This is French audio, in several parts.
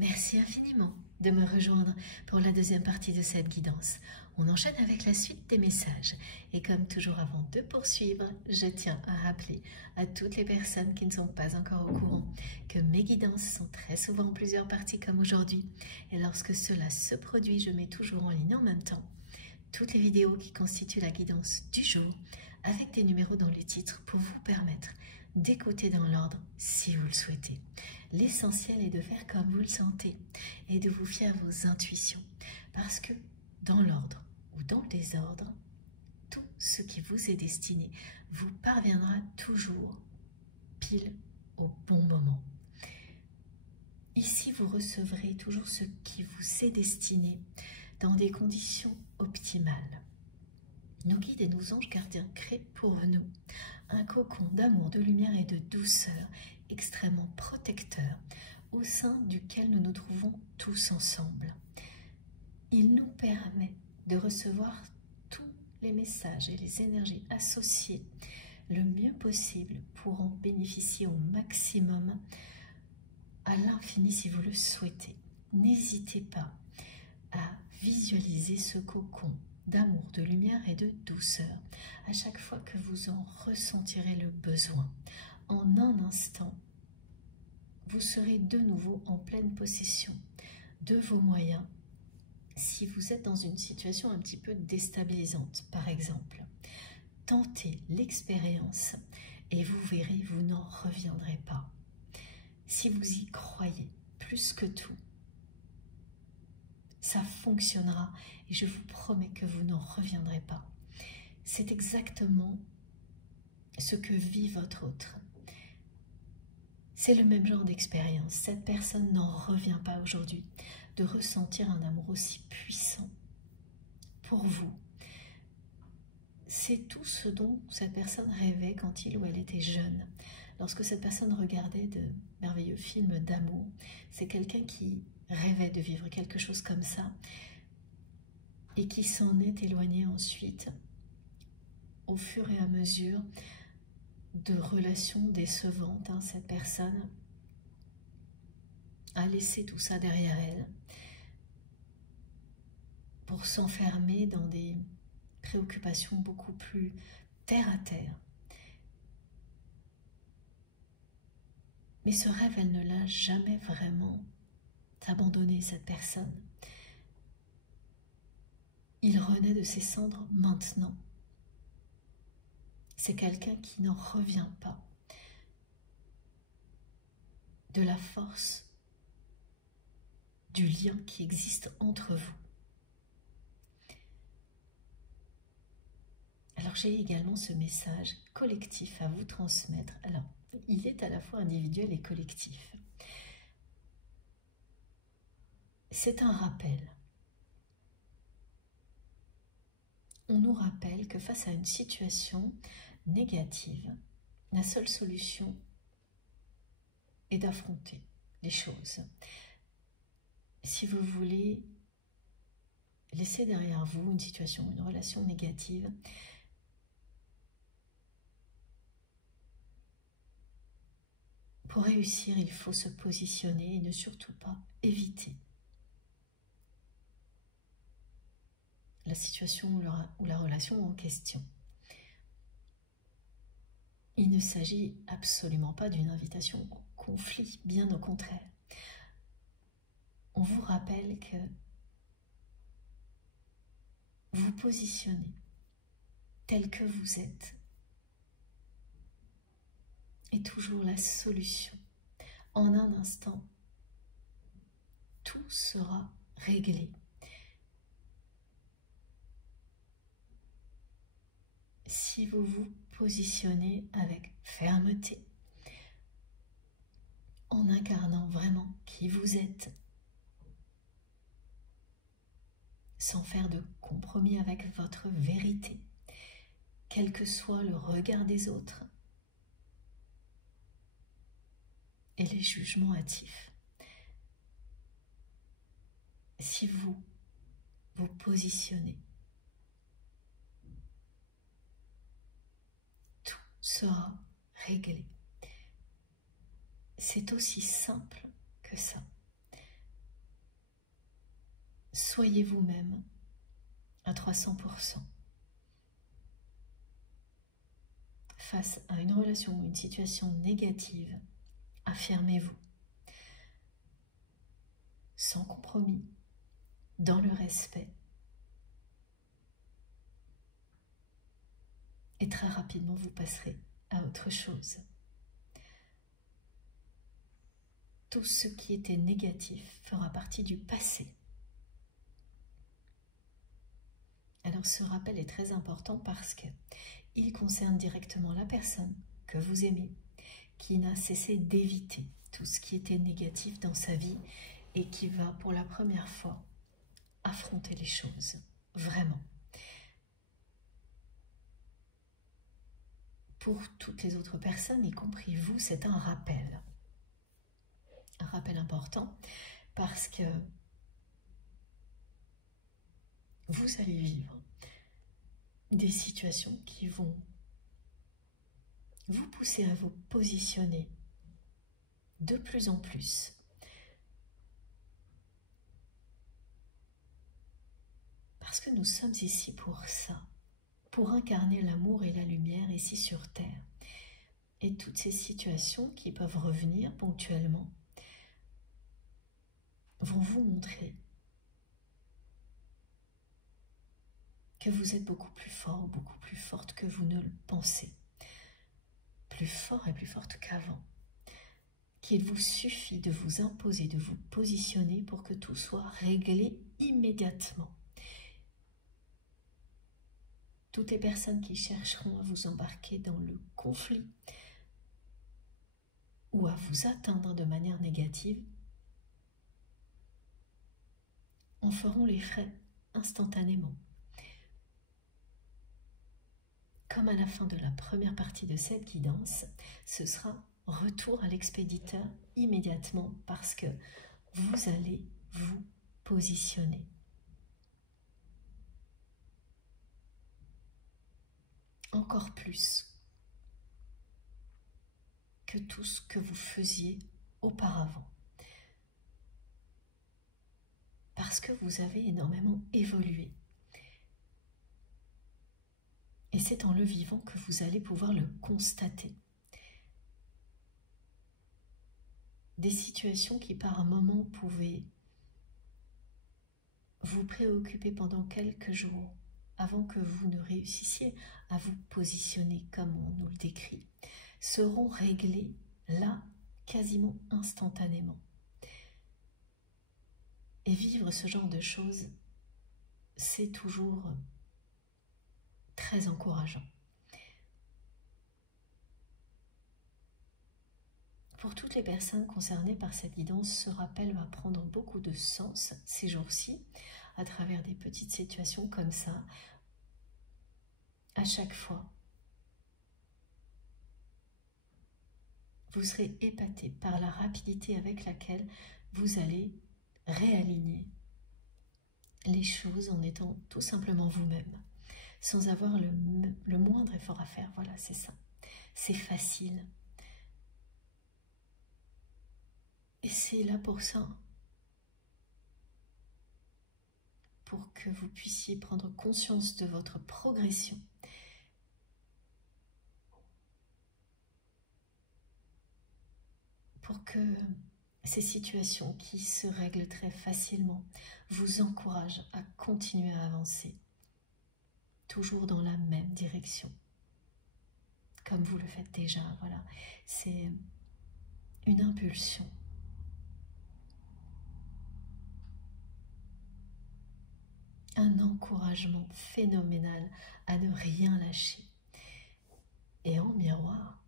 Merci infiniment de me rejoindre pour la deuxième partie de cette guidance. On enchaîne avec la suite des messages. Et comme toujours avant de poursuivre, je tiens à rappeler à toutes les personnes qui ne sont pas encore au courant que mes guidances sont très souvent en plusieurs parties comme aujourd'hui. Et lorsque cela se produit, je mets toujours en ligne en même temps toutes les vidéos qui constituent la guidance du jour avec des numéros dans les titres pour vous permettre d'écouter dans l'ordre si vous le souhaitez. L'essentiel est de faire comme vous le sentez et de vous fier à vos intuitions parce que dans l'ordre ou dans le désordre, tout ce qui vous est destiné vous parviendra toujours pile au bon moment. Ici, vous recevrez toujours ce qui vous est destiné dans des conditions optimales. Nos guides et nos anges gardiens créent pour nous un cocon d'amour, de lumière et de douceur extrêmement protecteur au sein duquel nous nous trouvons tous ensemble. Il nous permet de recevoir tous les messages et les énergies associées le mieux possible pour en bénéficier au maximum à l'infini si vous le souhaitez. N'hésitez pas à visualiser ce cocon d'amour, de lumière et de douceur à chaque fois que vous en ressentirez le besoin. En un instant, vous serez de nouveau en pleine possession de vos moyens si vous êtes dans une situation un petit peu déstabilisante, par exemple. Tentez l'expérience et vous verrez, vous n'en reviendrez pas. Si vous y croyez plus que tout, ça fonctionnera et je vous promets que vous n'en reviendrez pas. C'est exactement ce que vit votre autre. C'est le même genre d'expérience. Cette personne n'en revient pas aujourd'hui de ressentir un amour aussi puissant pour vous. C'est tout ce dont cette personne rêvait quand il ou elle était jeune. Lorsque cette personne regardait de merveilleux films d'amour, c'est quelqu'un qui rêvait de vivre quelque chose comme ça et qui s'en est éloigné ensuite au fur et à mesure de relations décevantes. Cette personne a laissé tout ça derrière elle pour s'enfermer dans des préoccupations beaucoup plus terre à terre. Mais ce rêve, elle ne l'a jamais vraiment abandonné, cette personne. Il renaît de ses cendres maintenant. C'est quelqu'un qui n'en revient pas de la force du lien qui existe entre vous. Alors j'ai également ce message collectif à vous transmettre. Alors, il est à la fois individuel et collectif. C'est un rappel. On nous rappelle que face à une situation négative, la seule solution est d'affronter les choses. Si vous voulez laisser derrière vous une situation, une relation négative, pour réussir, il faut se positionner et ne surtout pas éviter la situation ou la relation en question. Il ne s'agit absolument pas d'une invitation au conflit, bien au contraire. On vous rappelle que vous positionnez tel que vous êtes est toujours la solution. En un instant, tout sera réglé. Si vous vous positionnez avec fermeté, en incarnant vraiment qui vous êtes, sans faire de compromis avec votre vérité, quel que soit le regard des autres et les jugements hâtifs. Si vous vous positionnez, tout sera réglé. C'est aussi simple que ça. Soyez vous-même à 300%. Face à une relation ou une situation négative, affirmez-vous. Sans compromis, dans le respect. Et très rapidement, vous passerez à autre chose. Tout ce qui était négatif fera partie du passé. Alors ce rappel est très important parce qu'il concerne directement la personne que vous aimez, qui n'a cessé d'éviter tout ce qui était négatif dans sa vie et qui va pour la première fois affronter les choses, vraiment. Pour toutes les autres personnes, y compris vous, c'est un rappel. Un rappel important parce que vous allez vivre des situations qui vont vous pousser à vous positionner de plus en plus. Parce que nous sommes ici pour ça, pour incarner l'amour et la lumière ici sur Terre. Et toutes ces situations qui peuvent revenir ponctuellement vont vous montrer que vous êtes beaucoup plus fort, beaucoup plus forte que vous ne le pensez. Plus fort et plus forte qu'avant. Qu'il vous suffit de vous imposer, de vous positionner pour que tout soit réglé immédiatement. Toutes les personnes qui chercheront à vous embarquer dans le conflit ou à vous atteindre de manière négative en feront les frais instantanément. Comme à la fin de la première partie de cette guidance, ce sera retour à l'expéditeur immédiatement parce que vous allez vous positionner. Encore plus que tout ce que vous faisiez auparavant. Parce que vous avez énormément évolué. Et c'est en le vivant que vous allez pouvoir le constater. Des situations qui par un moment pouvaient vous préoccuper pendant quelques jours avant que vous ne réussissiez à vous positionner comme on nous le décrit, seront réglées là quasiment instantanément. Et vivre ce genre de choses, c'est toujours très encourageant. Pour toutes les personnes concernées par cette guidance, ce rappel va prendre beaucoup de sens ces jours-ci, à travers des petites situations comme ça, à chaque fois. Vous serez épaté par la rapidité avec laquelle vous allez réaligner les choses en étant tout simplement vous-même, sans avoir le moindre effort à faire. Voilà, c'est ça. C'est facile. Et c'est là pour ça. Pour que vous puissiez prendre conscience de votre progression. Pour que ces situations qui se règlent très facilement vous encouragent à continuer à avancer, toujours dans la même direction, comme vous le faites déjà. Voilà, c'est une impulsion. Un encouragement phénoménal à ne rien lâcher. Et en miroir,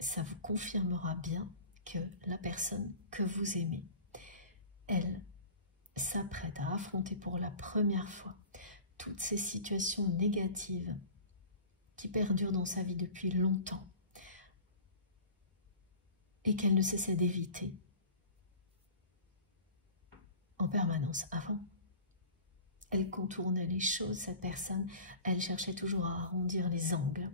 ça vous confirmera bien que la personne que vous aimez, elle s'apprête à affronter pour la première fois toutes ces situations négatives qui perdurent dans sa vie depuis longtemps et qu'elle ne cessait d'éviter en permanence avant. Elle contournait les choses, cette personne, elle cherchait toujours à arrondir les angles,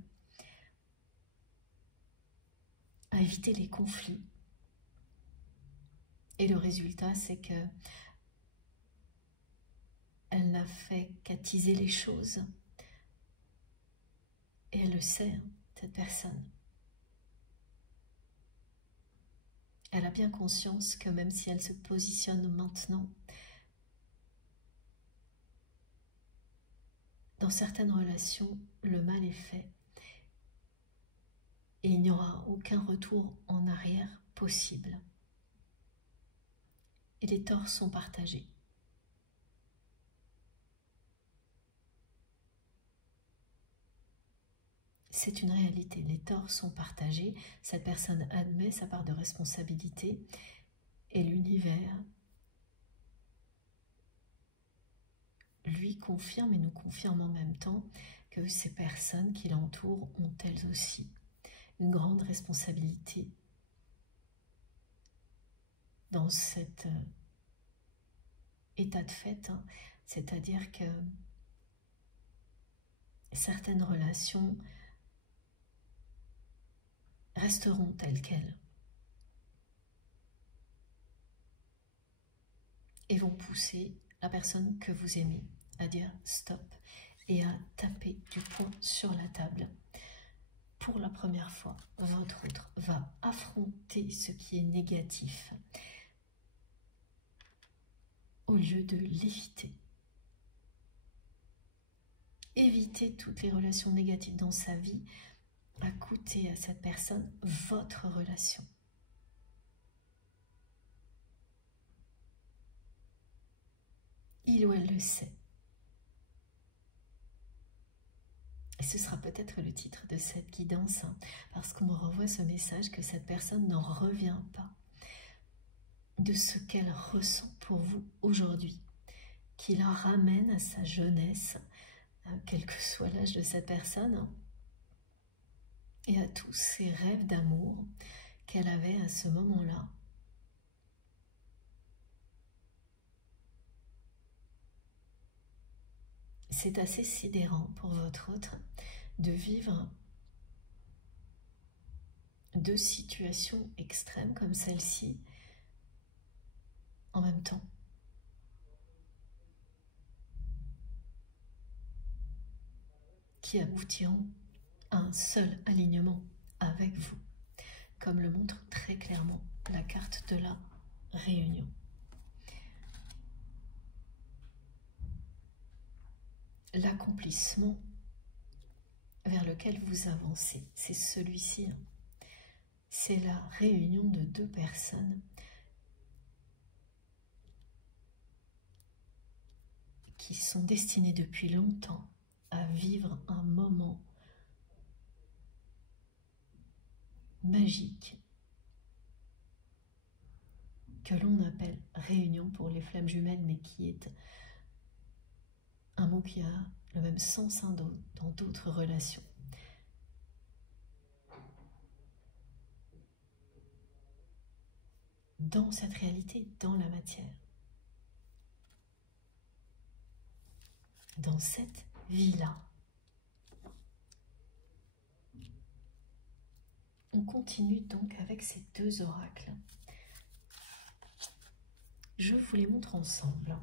à éviter les conflits. Et le résultat, c'est que elle n'a fait qu'attiser les choses. Et elle le sait, hein, cette personne. Elle a bien conscience que même si elle se positionne maintenant, dans certaines relations, le mal est fait. Et il n'y aura aucun retour en arrière possible. Et les torts sont partagés. C'est une réalité, les torts sont partagés, cette personne admet sa part de responsabilité et l'univers lui confirme et nous confirme en même temps que ces personnes qui l'entourent ont elles aussi une grande responsabilité dans cet état de fait, hein. C'est-à-dire que certaines relations resteront telles quelles et vont pousser la personne que vous aimez à dire stop et à taper du poing sur la table. Pour la première fois, votre autre va affronter ce qui est négatif au lieu de l'éviter. Éviter toutes les relations négatives dans sa vie a coûté à cette personne votre relation. Il ou elle le sait. Et ce sera peut-être le titre de cette guidance, hein, parce qu'on me renvoie ce message que cette personne n'en revient pas de ce qu'elle ressent pour vous aujourd'hui, qui la ramène à sa jeunesse, quel que soit l'âge de cette personne, hein, et à tous ces rêves d'amour qu'elle avait à ce moment-là. C'est assez sidérant pour votre autre de vivre deux situations extrêmes comme celle-ci en même temps. Qui aboutiront à un seul alignement avec vous, comme le montre très clairement la carte de la réunion. L'accomplissement vers lequel vous avancez, c'est celui-ci. C'est la réunion de deux personnes qui sont destinées depuis longtemps à vivre un moment magique que l'on appelle réunion pour les flammes jumelles, mais qui est un mot qui a le même sens dans d'autres relations. Dans cette réalité, dans la matière, dans cette vie-là. On continue donc avec ces deux oracles. Je vous les montre ensemble.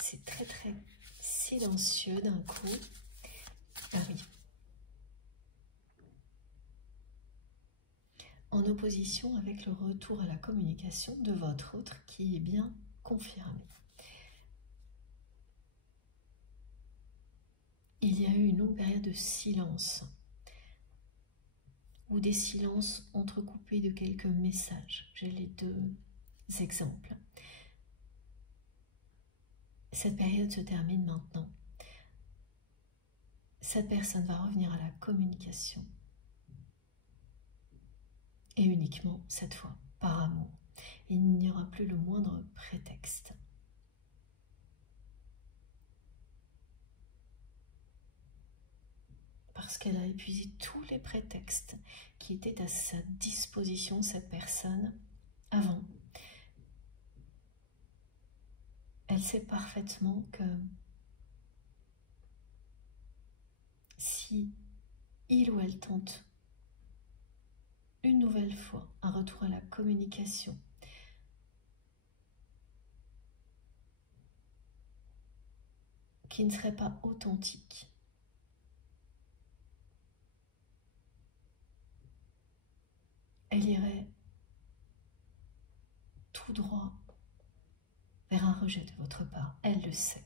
C'est très très silencieux d'un coup. Ah oui. En opposition avec le retour à la communication de votre autre qui est bien confirmé. Il y a eu une longue période de silence, ou des silences entrecoupés de quelques messages. J'ai les deux exemples. Cette période se termine maintenant. Cette personne va revenir à la communication. Et uniquement, cette fois, par amour. Il n'y aura plus le moindre prétexte. lorsqu'elle a épuisé tous les prétextes qui étaient à sa disposition, cette personne, avant, elle sait parfaitement que si il ou elle tente une nouvelle fois un retour à la communication, qui ne serait pas authentique, elle irait tout droit vers un rejet de votre part. Elle le sait.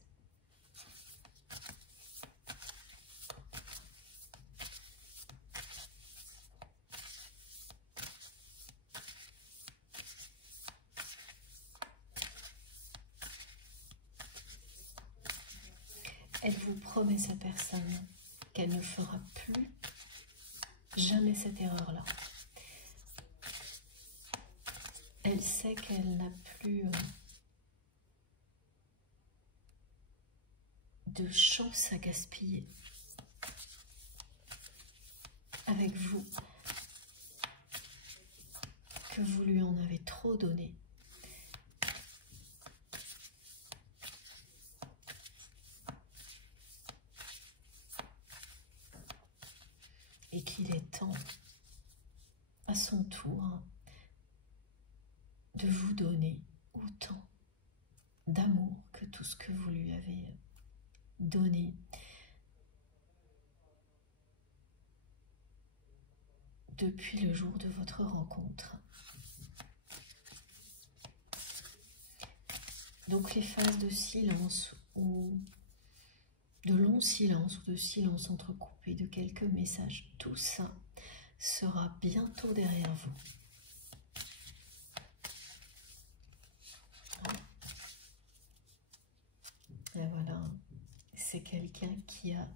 Elle vous promet, cette personne, qu'elle ne fera plus jamais cette erreur-là. Elle sait qu'elle n'a plus de chance à gaspiller avec vous, que vous lui en avez trop donné. Et qu'il est temps, à son tour, de vous donner autant d'amour que tout ce que vous lui avez donné depuis le jour de votre rencontre. Donc les phases de silence ou de long silence ou de silence entrecoupé de quelques messages, tout ça sera bientôt derrière vous. Et voilà, c'est quelqu'un qui a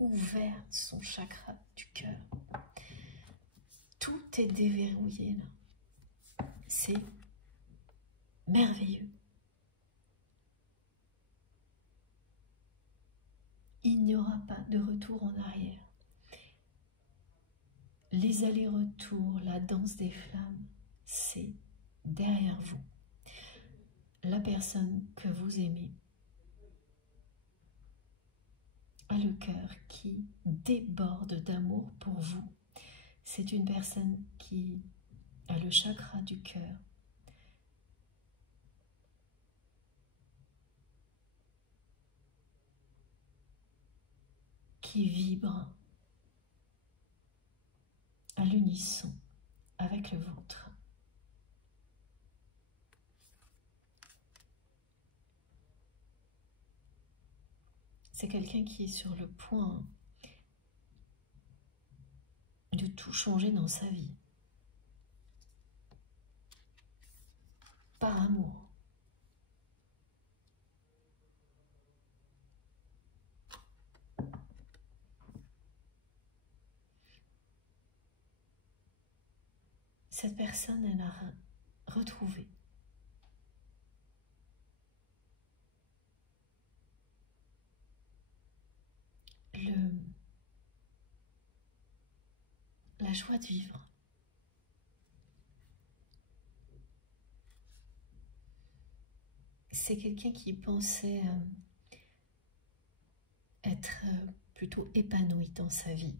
ouvert son chakra du cœur. Tout est déverrouillé là. C'est merveilleux. Il n'y aura pas de retour en arrière. Les allers-retours, la danse des flammes, c'est derrière vous. La personne que vous aimez a le cœur qui déborde d'amour pour vous. C'est une personne qui a le chakra du cœur, qui vibre à l'unisson avec le vôtre. C'est quelqu'un qui est sur le point de tout changer dans sa vie. Par amour. Cette personne, elle a retrouvé la joie de vivre. C'est quelqu'un qui pensait être plutôt épanoui dans sa vie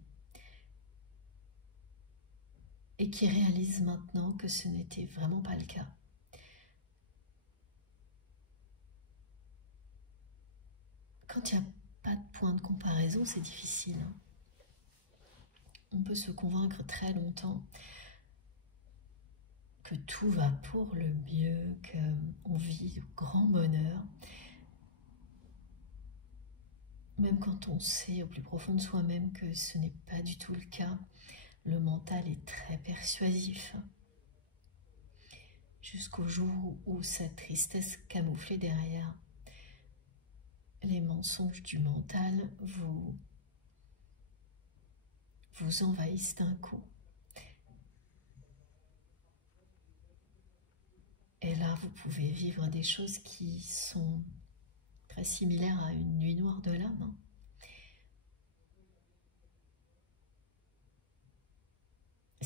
et qui réalise maintenant que ce n'était vraiment pas le cas. Quand il n'y a pas de point de comparaison, c'est difficile. On peut se convaincre très longtemps que tout va pour le mieux, qu'on vit au grand bonheur. Même quand on sait au plus profond de soi-même que ce n'est pas du tout le cas, le mental est très persuasif. Jusqu'au jour où sa tristesse camouflée derrière les mensonges du mental vous envahissent d'un coup. Et là, vous pouvez vivre des choses qui sont très similaires à une nuit noire de l'âme.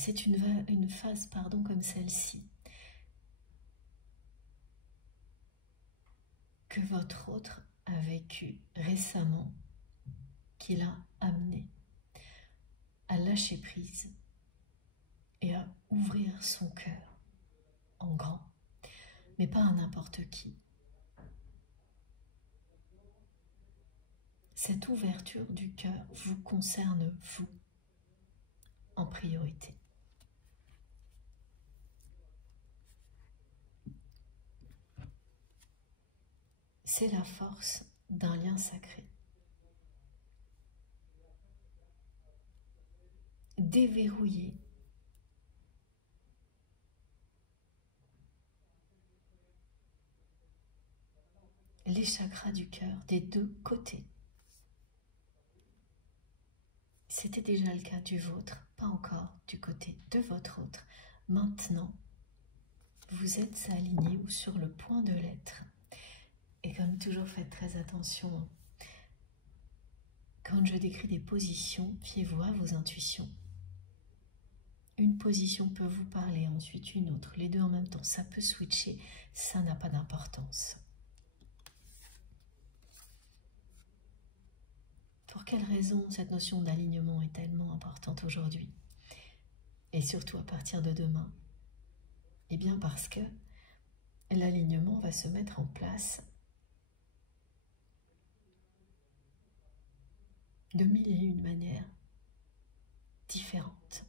C'est une phase, pardon, comme celle-ci que votre autre a vécu récemment, qui l'a amené à lâcher prise et à ouvrir son cœur en grand, mais pas à n'importe qui. Cette ouverture du cœur vous concerne, vous, en priorité. C'est la force d'un lien sacré. Déverrouiller les chakras du cœur des deux côtés. C'était déjà le cas du vôtre, pas encore du côté de votre autre. Maintenant, vous êtes aligné ou sur le point de l'être. Et comme toujours, faites très attention. Quand je décris des positions, fiez-vous à vos intuitions. Une position peut vous parler, ensuite une autre, les deux en même temps. Ça peut switcher, ça n'a pas d'importance. Pour quelle raison cette notion d'alignement est tellement importante aujourd'hui? Et surtout à partir de demain? Eh bien parce que l'alignement va se mettre en place de mille et une manières différentes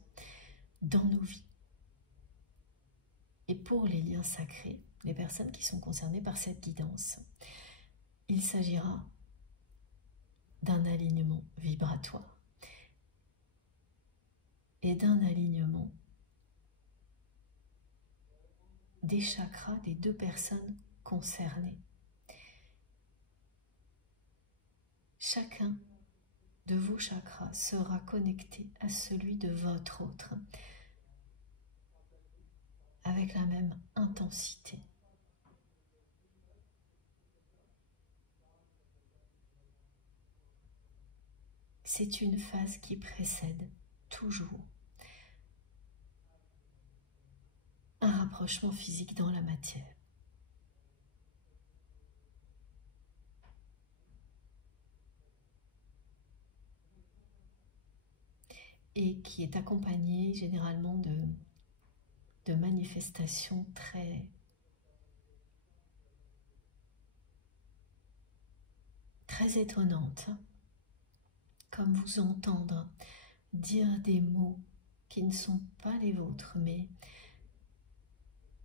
dans nos vies. Et pour les liens sacrés, les personnes qui sont concernées par cette guidance, il s'agira d'un alignement vibratoire et d'un alignement des chakras des deux personnes concernées. Chacun de vos chakras sera connecté à celui de votre autre avec la même intensité. C'est une phase qui précède toujours un rapprochement physique dans la matière. Et qui est accompagné généralement de manifestations très étonnantes, comme vous entendre dire des mots qui ne sont pas les vôtres, mais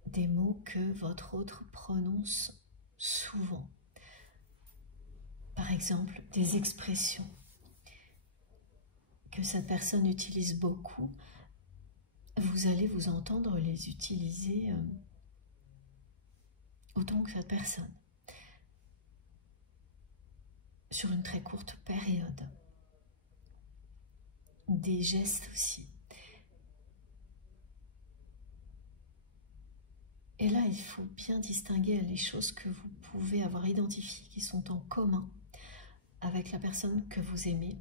des mots que votre autre prononce souvent. Par exemple, des expressions que cette personne utilise beaucoup, vous allez vous entendre les utiliser autant que cette personne, sur une très courte période. Des gestes aussi. Et là, il faut bien distinguer les choses que vous pouvez avoir identifiées, qui sont en commun avec la personne que vous aimez,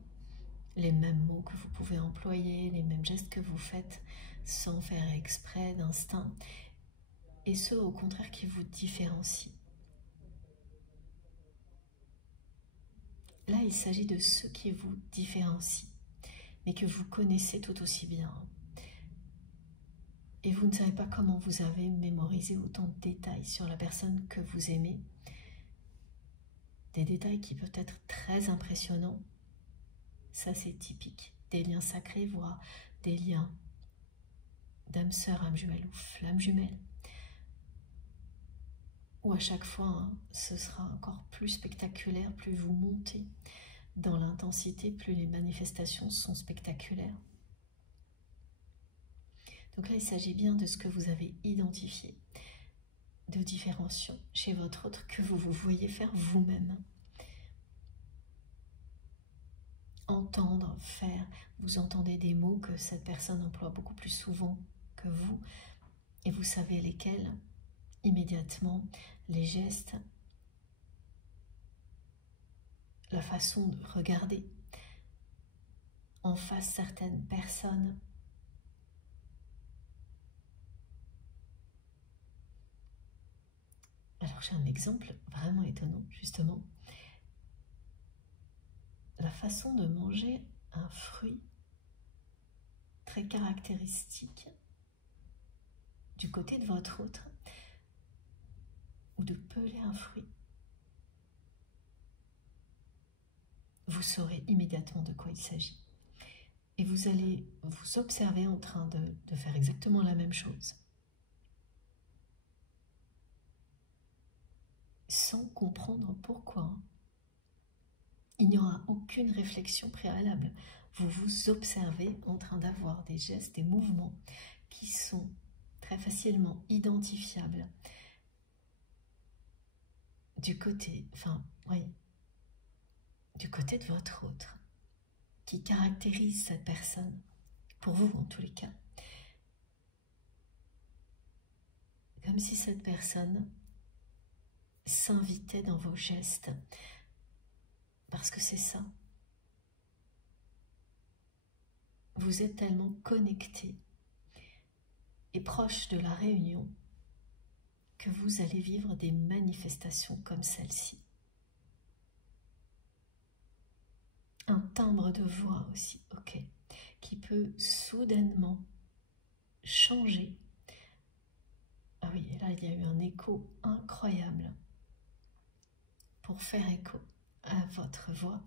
les mêmes mots que vous pouvez employer, les mêmes gestes que vous faites sans faire exprès, d'instinct, et ceux au contraire qui vous différencient. Là, il s'agit de ceux qui vous différencient, mais que vous connaissez tout aussi bien. Et vous ne savez pas comment vous avez mémorisé autant de détails sur la personne que vous aimez. Des détails qui peuvent être très impressionnants. Ça, c'est typique des liens sacrés, voire des liens d'âme sœur, âme jumelle ou flamme jumelle. Où à chaque fois, ce sera encore plus spectaculaire, plus vous montez dans l'intensité, plus les manifestations sont spectaculaires. Donc là, il s'agit bien de ce que vous avez identifié, de différenciation chez votre autre que vous voyez faire vous-même. Entendre, faire, vous entendez des mots que cette personne emploie beaucoup plus souvent que vous, et vous savez lesquels, immédiatement, les gestes, la façon de regarder en face certaines personnes Alors j'ai un exemple vraiment étonnant, justement. La façon de manger un fruit très caractéristique du côté de votre autre, ou de peler un fruit. Vous saurez immédiatement de quoi il s'agit. Et vous allez vous observer en train de faire exactement la même chose. Sans comprendre pourquoi. Il n'y aura aucune réflexion préalable. Vous vous observez en train d'avoir des gestes, des mouvements qui sont très facilement identifiables du côté, du côté de votre autre, qui caractérise cette personne, pour vous en tous les cas. Comme si cette personne s'invitait dans vos gestes, parce que c'est ça. Vous êtes tellement connecté et proche de la réunion que vous allez vivre des manifestations comme celle-ci. Un timbre de voix aussi, ok, qui peut soudainement changer. Ah oui, et là il y a eu un écho incroyable pour faire écho à votre voix.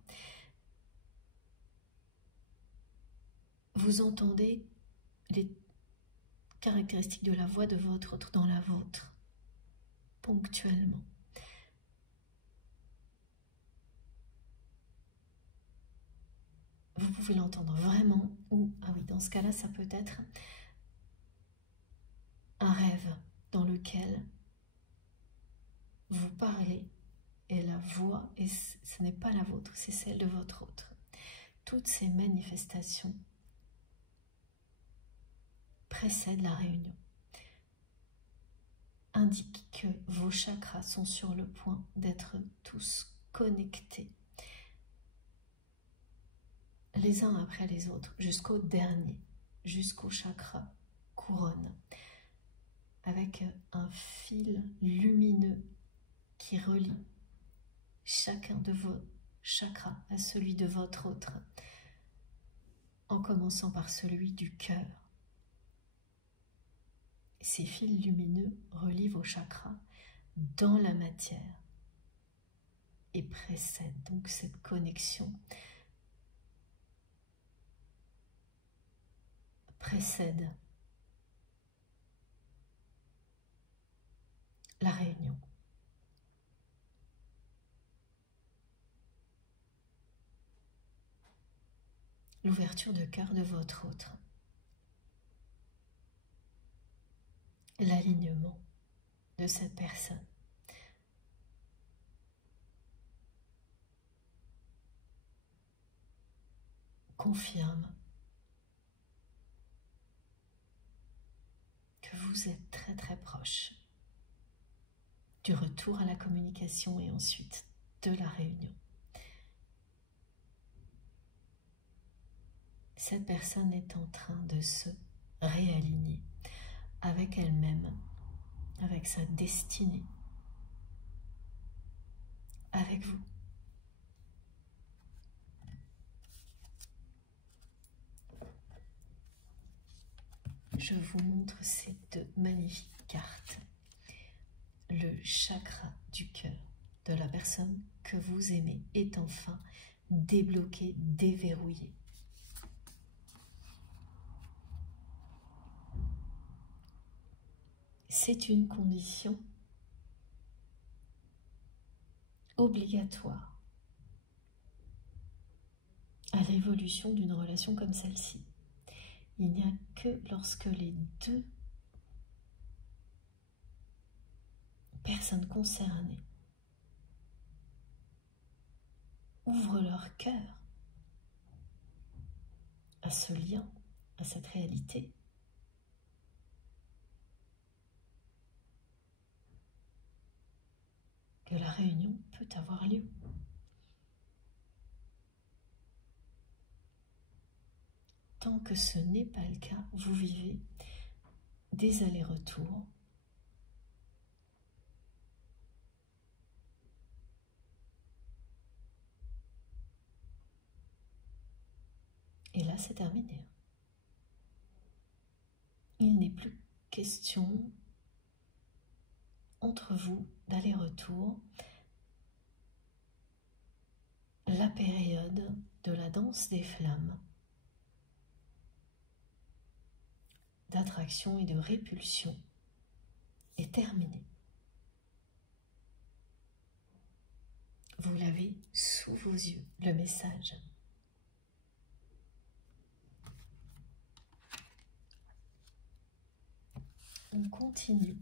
Vous entendez les caractéristiques de la voix de votre autre dans la vôtre, ponctuellement. Vous pouvez l'entendre vraiment, ou, ah oui, dans ce cas-là, ça peut être un rêve dans lequel vous parlez et la voix, et ce n'est pas la vôtre, c'est celle de votre autre. Toutes ces manifestations précèdent la réunion, indiquent que vos chakras sont sur le point d'être tous connectés, les uns après les autres, jusqu'au dernier, jusqu'au chakra couronne, avec un fil lumineux qui relie chacun de vos chakras à celui de votre autre, en commençant par celui du cœur. Ces fils lumineux relient vos chakras dans la matière et précèdent donc cette connexion, précède la réunion. L'ouverture de cœur de votre autre, l'alignement de cette personne. Confirme que vous êtes très très proche du retour à la communication et ensuite de la réunion. Cette personne est en train de se réaligner avec elle-même, avec sa destinée, avec vous. Je vous montre ces deux magnifiques cartes. Le chakra du cœur de la personne que vous aimez est enfin débloqué, déverrouillé. C'est une condition obligatoire à l'évolution d'une relation comme celle-ci. Il n'y a que lorsque les deux personnes concernées ouvrent leur cœur à ce lien, à cette réalité, que la réunion peut avoir lieu. Tant que ce n'est pas le cas, vous vivez des allers-retours Et là, c'est terminé. Il n'est plus question entre vous d'aller-retour. La période de la danse des flammes, d'attraction et de répulsion est terminée. Vous l'avez sous vos yeux, le message. On continue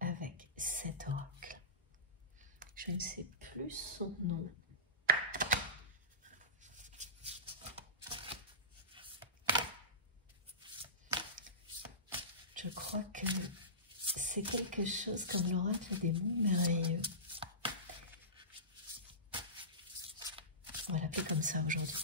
avec cet oracle. Je ne sais plus son nom. Je crois que c'est quelque chose comme l'oracle des monts merveilleux. On va l'appeler comme ça aujourd'hui.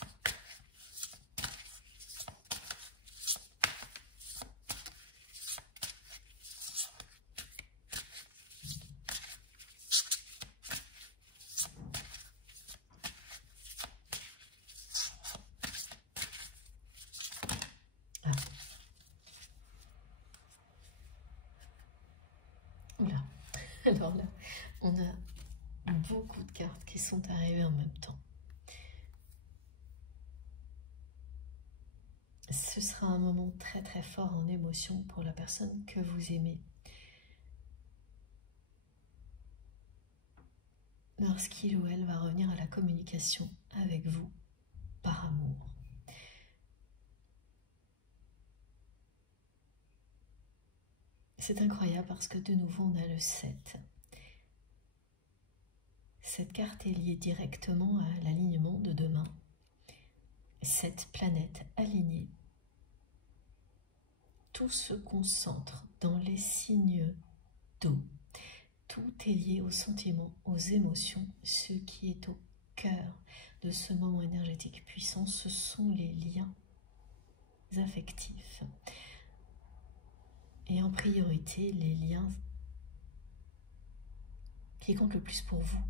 Ah. Oula. Alors là, on a beaucoup de cartes qui sont arrivées en même temps. Ce sera un moment très très fort en émotion pour la personne que vous aimez. Lorsqu'il ou elle va revenir à la communication avec vous par amour. C'est incroyable parce que de nouveau on a le 7. Cette carte est liée directement à l'alignement de demain. 7 planètes alignées. Tout se concentre dans les signes d'eau. Tout est lié aux sentiments, aux émotions. Ce qui est au cœur de ce moment énergétique puissant, ce sont les liens affectifs. Et en priorité, les liens qui comptent le plus pour vous.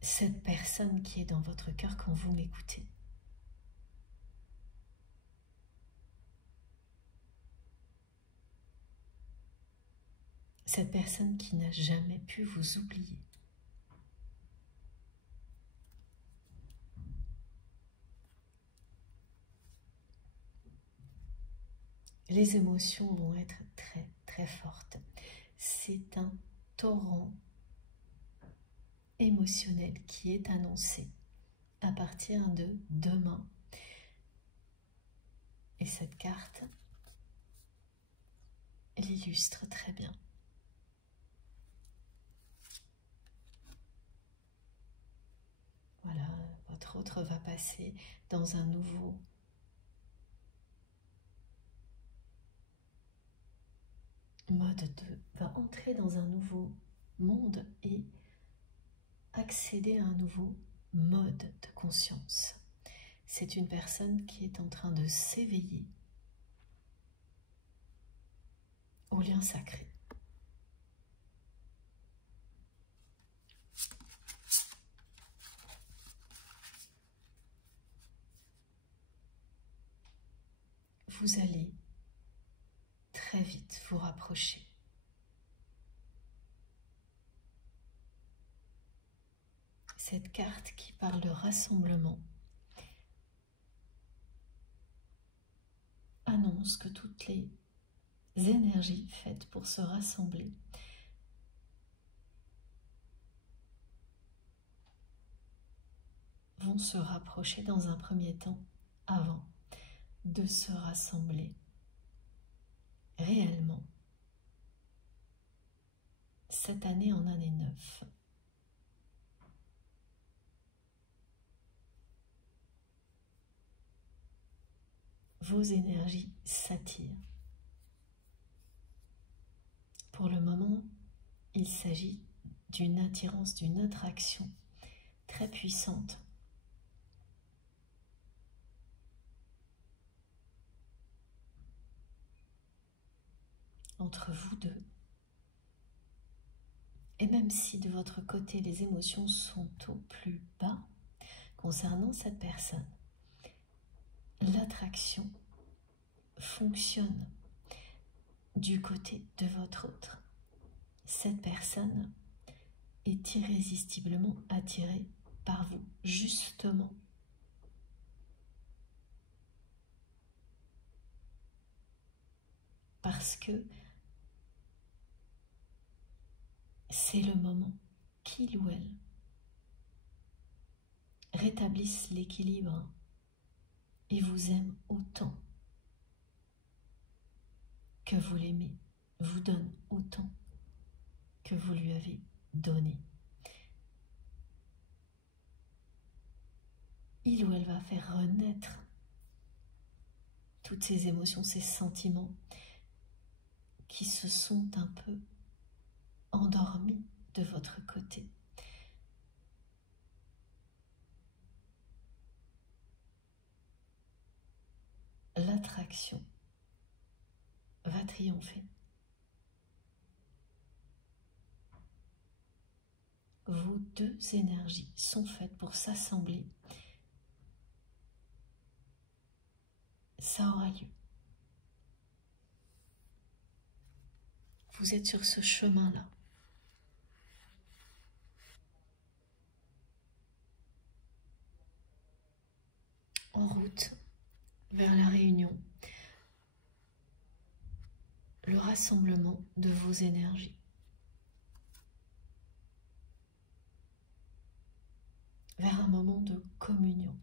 Cette personne qui est dans votre cœur quand vous m'écoutez. Cette personne qui n'a jamais pu vous oublier. Les émotions vont être très très fortes. C'est un torrent émotionnel qui est annoncé à partir de demain. Et cette carte l'illustre très bien. Voilà, votre autre va passer dans un nouveau va entrer dans un nouveau monde et accéder à un nouveau mode de conscience. C'est une personne qui est en train de s'éveiller au lien sacré. Vous allez très vite vous rapprocher. Cette carte qui parle de rassemblement annonce que toutes les énergies faites pour se rassembler vont se rapprocher dans un premier temps avant de se rassembler réellement cette année en année 9. Vos énergies s'attirent. Pour le moment, il s'agit d'une attirance, d'une attraction très puissante. Entre vous deux. Et même si de votre côté les émotions sont au plus bas, concernant cette personne. L'attraction fonctionne du côté de votre autre. Cette personne est irrésistiblement attirée par vous, justement. Parce que c'est le moment qu'il ou elle rétablisse l'équilibre et vous aime autant que vous l'aimez, vous donne autant que vous lui avez donné. Il ou elle va faire renaître toutes ces émotions, ces sentiments qui se sont un peu endormis de votre côté. L'attraction va triompher. Vos deux énergies sont faites pour s'assembler. Ça aura lieu. Vous êtes sur ce chemin-là. En route vers la réunion, le rassemblement de vos énergies. Vers un moment de communion.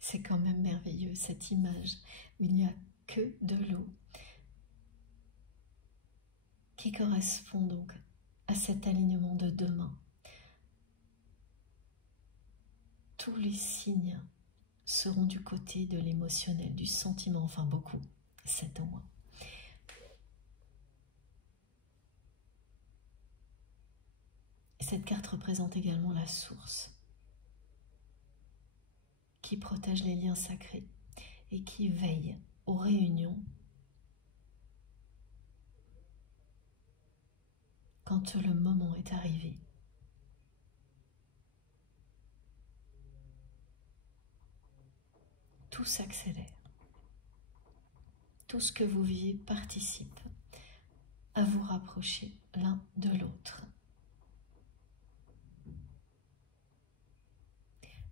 C'est quand même merveilleux cette image où il n'y a que de l'eau qui correspond donc à cet alignement de deux mains. Tous les signes seront du côté de l'émotionnel, du sentiment, enfin beaucoup, 7 en moins. Cette carte représente également la source qui protège les liens sacrés et qui veille aux réunions quand le moment est arrivé. Tout s'accélère. Tout ce que vous vivez participe à vous rapprocher l'un de l'autre.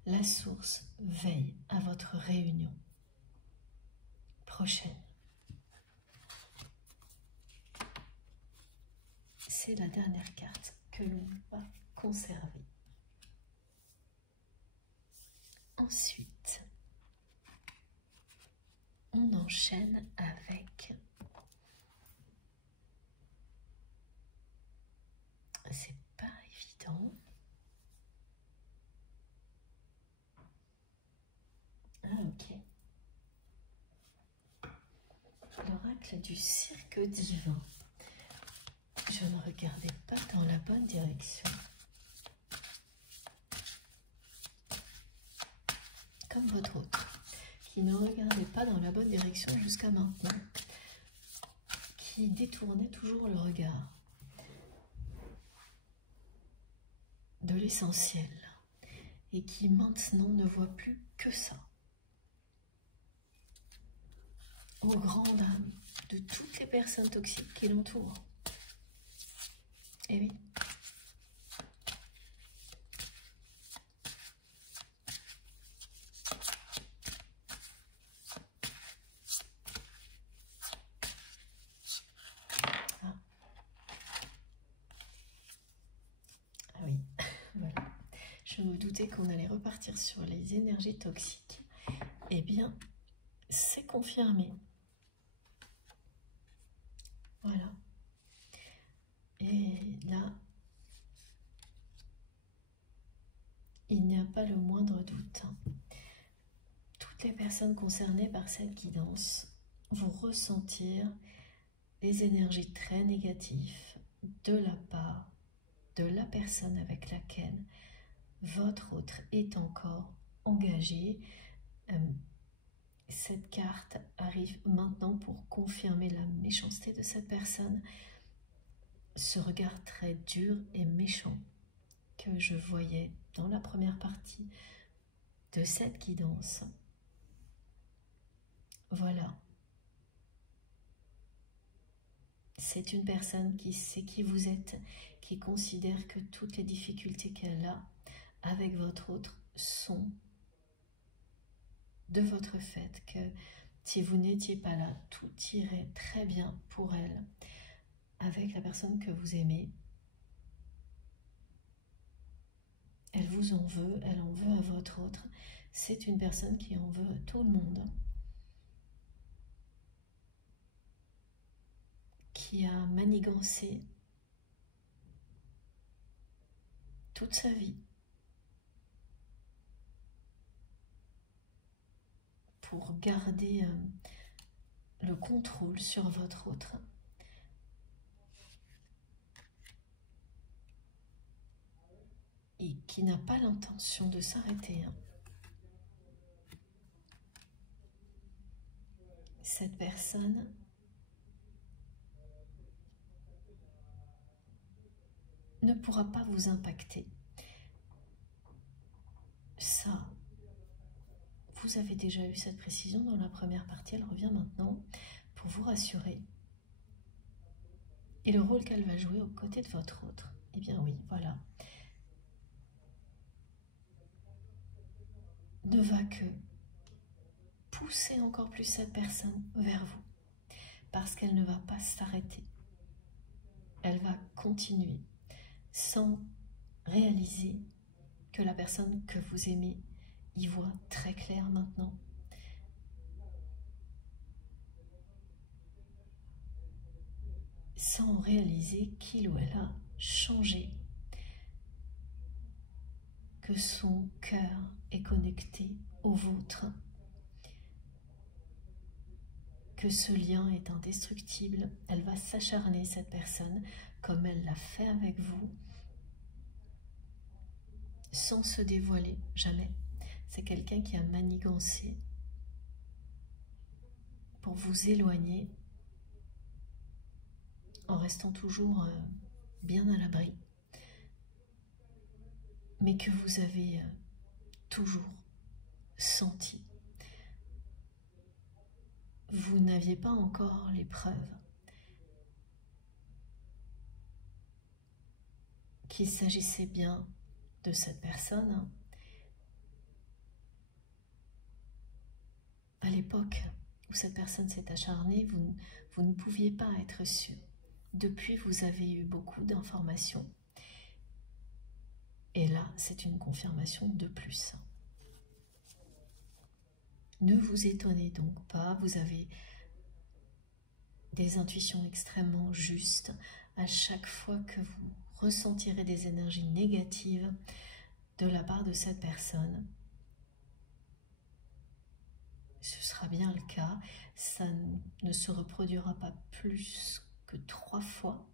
La source veille à votre réunion prochaine. C'est la dernière carte que l'on va conserver. Ensuite, on enchaîne avec... C'est pas évident. Ah, ok. L'oracle du cirque divin. Je ne regardais pas dans la bonne direction. Comme votre autre, qui ne regardait pas dans la bonne direction jusqu'à maintenant, qui détournait toujours le regard de l'essentiel et qui maintenant ne voit plus que ça. Au grand dam de toutes les personnes toxiques qui l'entourent. Eh oui. Ah oui, voilà. Je me doutais qu'on allait repartir sur les énergies toxiques. Eh bien, c'est confirmé. Voilà. Et là, il n'y a pas le moindre doute. Toutes les personnes concernées par cette guidance vont ressentir les énergies très négatives de la part de la personne avec laquelle votre autre est encore engagé. Cette carte arrive maintenant pour confirmer la méchanceté de cette personne ce regard très dur et méchant que je voyais dans la première partie de cette guidance. Voilà. C'est une personne qui sait qui vous êtes, qui considère que toutes les difficultés qu'elle a avec votre autre sont de votre fait, que si vous n'étiez pas là, tout irait très bien pour elle avec la personne que vous aimez. Elle vous en veut, elle en veut à votre autre. C'est une personne qui en veut à tout le monde, qui a manigancé toute sa vie pour garder le contrôle sur votre autre. Et qui n'a pas l'intention de s'arrêter. Cette personne ne pourra pas vous impacter. Ça, vous avez déjà eu cette précision dans la première partie, elle revient maintenant pour vous rassurer. Et le rôle qu'elle va jouer aux côtés de votre autre, eh bien oui, voilà, ne va que pousser encore plus cette personne vers vous, parce qu'elle ne va pas s'arrêter. Elle va continuer sans réaliser que la personne que vous aimez y voit très clair maintenant. Sans réaliser qu'il ou elle a changé, que son cœur est connecté au vôtre, que ce lien est indestructible. Elle va s'acharner, cette personne, comme elle l'a fait avec vous, sans se dévoiler, jamais. C'est quelqu'un qui a manigancé pour vous éloigner, en restant toujours bien à l'abri, mais que vous avez toujours senti. Vous n'aviez pas encore les preuves qu'il s'agissait bien de cette personne. À l'époque où cette personne s'est acharnée, vous ne pouviez pas être sûr. Depuis, vous avez eu beaucoup d'informations. Et là, c'est une confirmation de plus. Ne vous étonnez donc pas, vous avez des intuitions extrêmement justes. À chaque fois que vous ressentirez des énergies négatives de la part de cette personne, ce sera bien le cas. Ça ne se reproduira pas plus que 3 fois,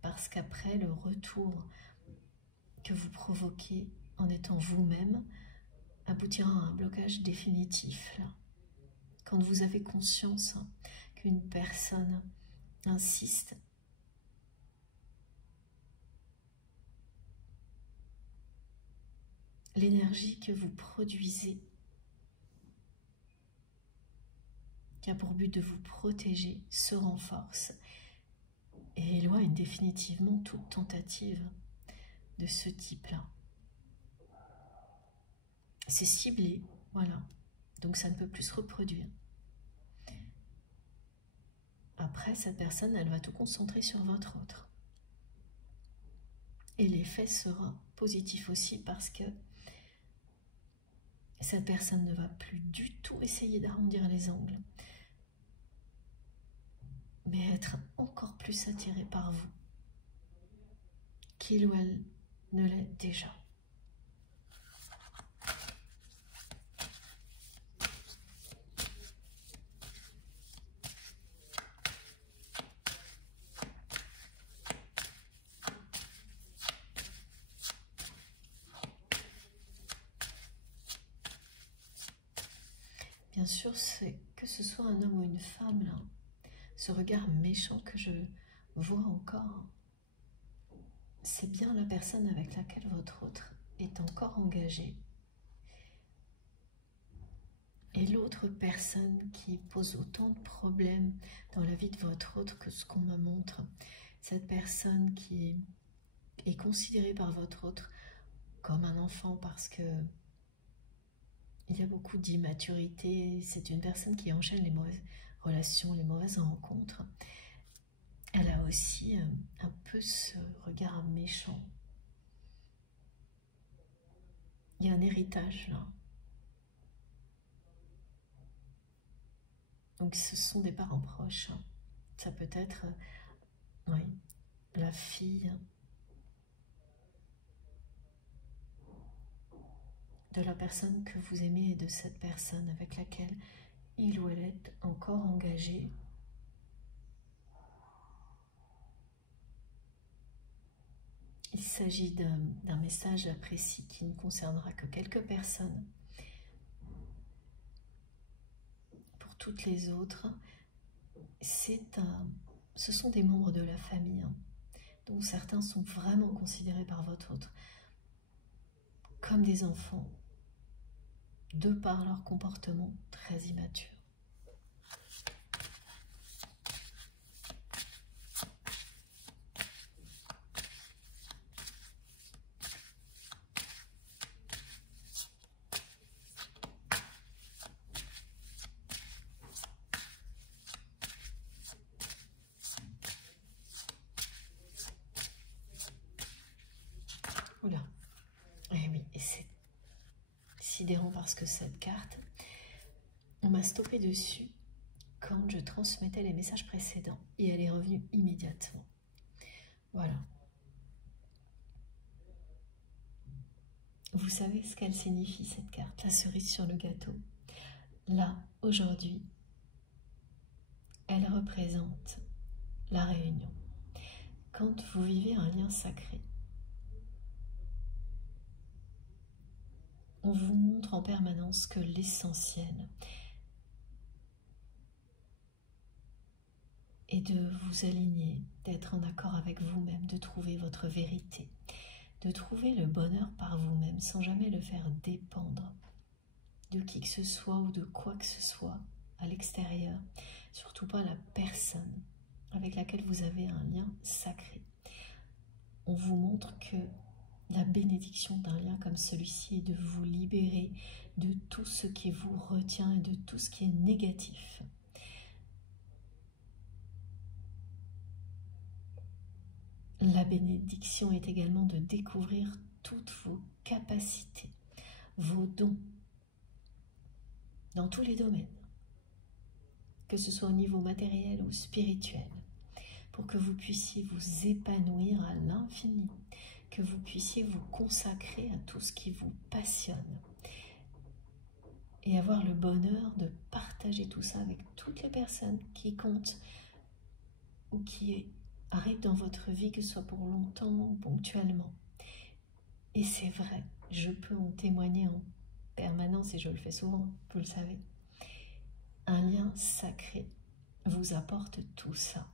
parce qu'après, le retour que vous provoquez en étant vous-même aboutira à un blocage définitif. Là. Quand vous avez conscience qu'une personne insiste, l'énergie que vous produisez, qui a pour but de vous protéger, se renforce et éloigne définitivement toute tentative de ce type-là. C'est ciblé, voilà, donc ça ne peut plus se reproduire. Après, cette personne, elle va tout concentrer sur votre autre. Et l'effet sera positif aussi, parce que cette personne ne va plus du tout essayer d'arrondir les angles, mais être encore plus attirée par vous qu'il ou elle ne l'est déjà. Bien sûr, c'est que ce soit un homme ou une femme, là, ce regard méchant que je vois encore, c'est bien la personne avec laquelle votre autre est encore engagé. Et l'autre personne qui pose autant de problèmes dans la vie de votre autre que ce qu'on me montre, cette personne qui est considérée par votre autre comme un enfant parce que il y a beaucoup d'immaturité, c'est une personne qui enchaîne les mauvaises relations, les mauvaises rencontres. Elle a aussi un peu ce regard méchant. Il y a un héritage là. Donc ce sont des parents proches. Ça peut être, oui, la fille de la personne que vous aimez et de cette personne avec laquelle il ou elle est encore engagé. Il s'agit d'un message précis qui ne concernera que quelques personnes. Pour toutes les autres, ce sont des membres de la famille, dont certains sont vraiment considérés par votre autre comme des enfants, de par leur comportement très immature. Oula, eh oui, et c'est sidérant parce que cette carte, on m'a stoppé dessus quand je transmettais les messages précédents et elle est revenue immédiatement. Voilà. Vous savez ce qu'elle signifie cette carte, la cerise sur le gâteau. Là, aujourd'hui, elle représente la réunion. Quand vous vivez un lien sacré, on vous montre en permanence que l'essentiel est de vous aligner, d'être en accord avec vous-même, de trouver votre vérité, de trouver le bonheur par vous-même sans jamais le faire dépendre de qui que ce soit ou de quoi que ce soit à l'extérieur, surtout pas la personne avec laquelle vous avez un lien sacré. On vous montre que la bénédiction d'un lien comme celui-ci est de vous libérer de tout ce qui vous retient et de tout ce qui est négatif. La bénédiction est également de découvrir toutes vos capacités, vos dons, dans tous les domaines, que ce soit au niveau matériel ou spirituel, pour que vous puissiez vous épanouir à l'infini, que vous puissiez vous consacrer à tout ce qui vous passionne et avoir le bonheur de partager tout ça avec toutes les personnes qui comptent ou qui arrivent dans votre vie, que ce soit pour longtemps ou ponctuellement. Et c'est vrai, je peux en témoigner en permanence et je le fais souvent, vous le savez. Un lien sacré vous apporte tout ça,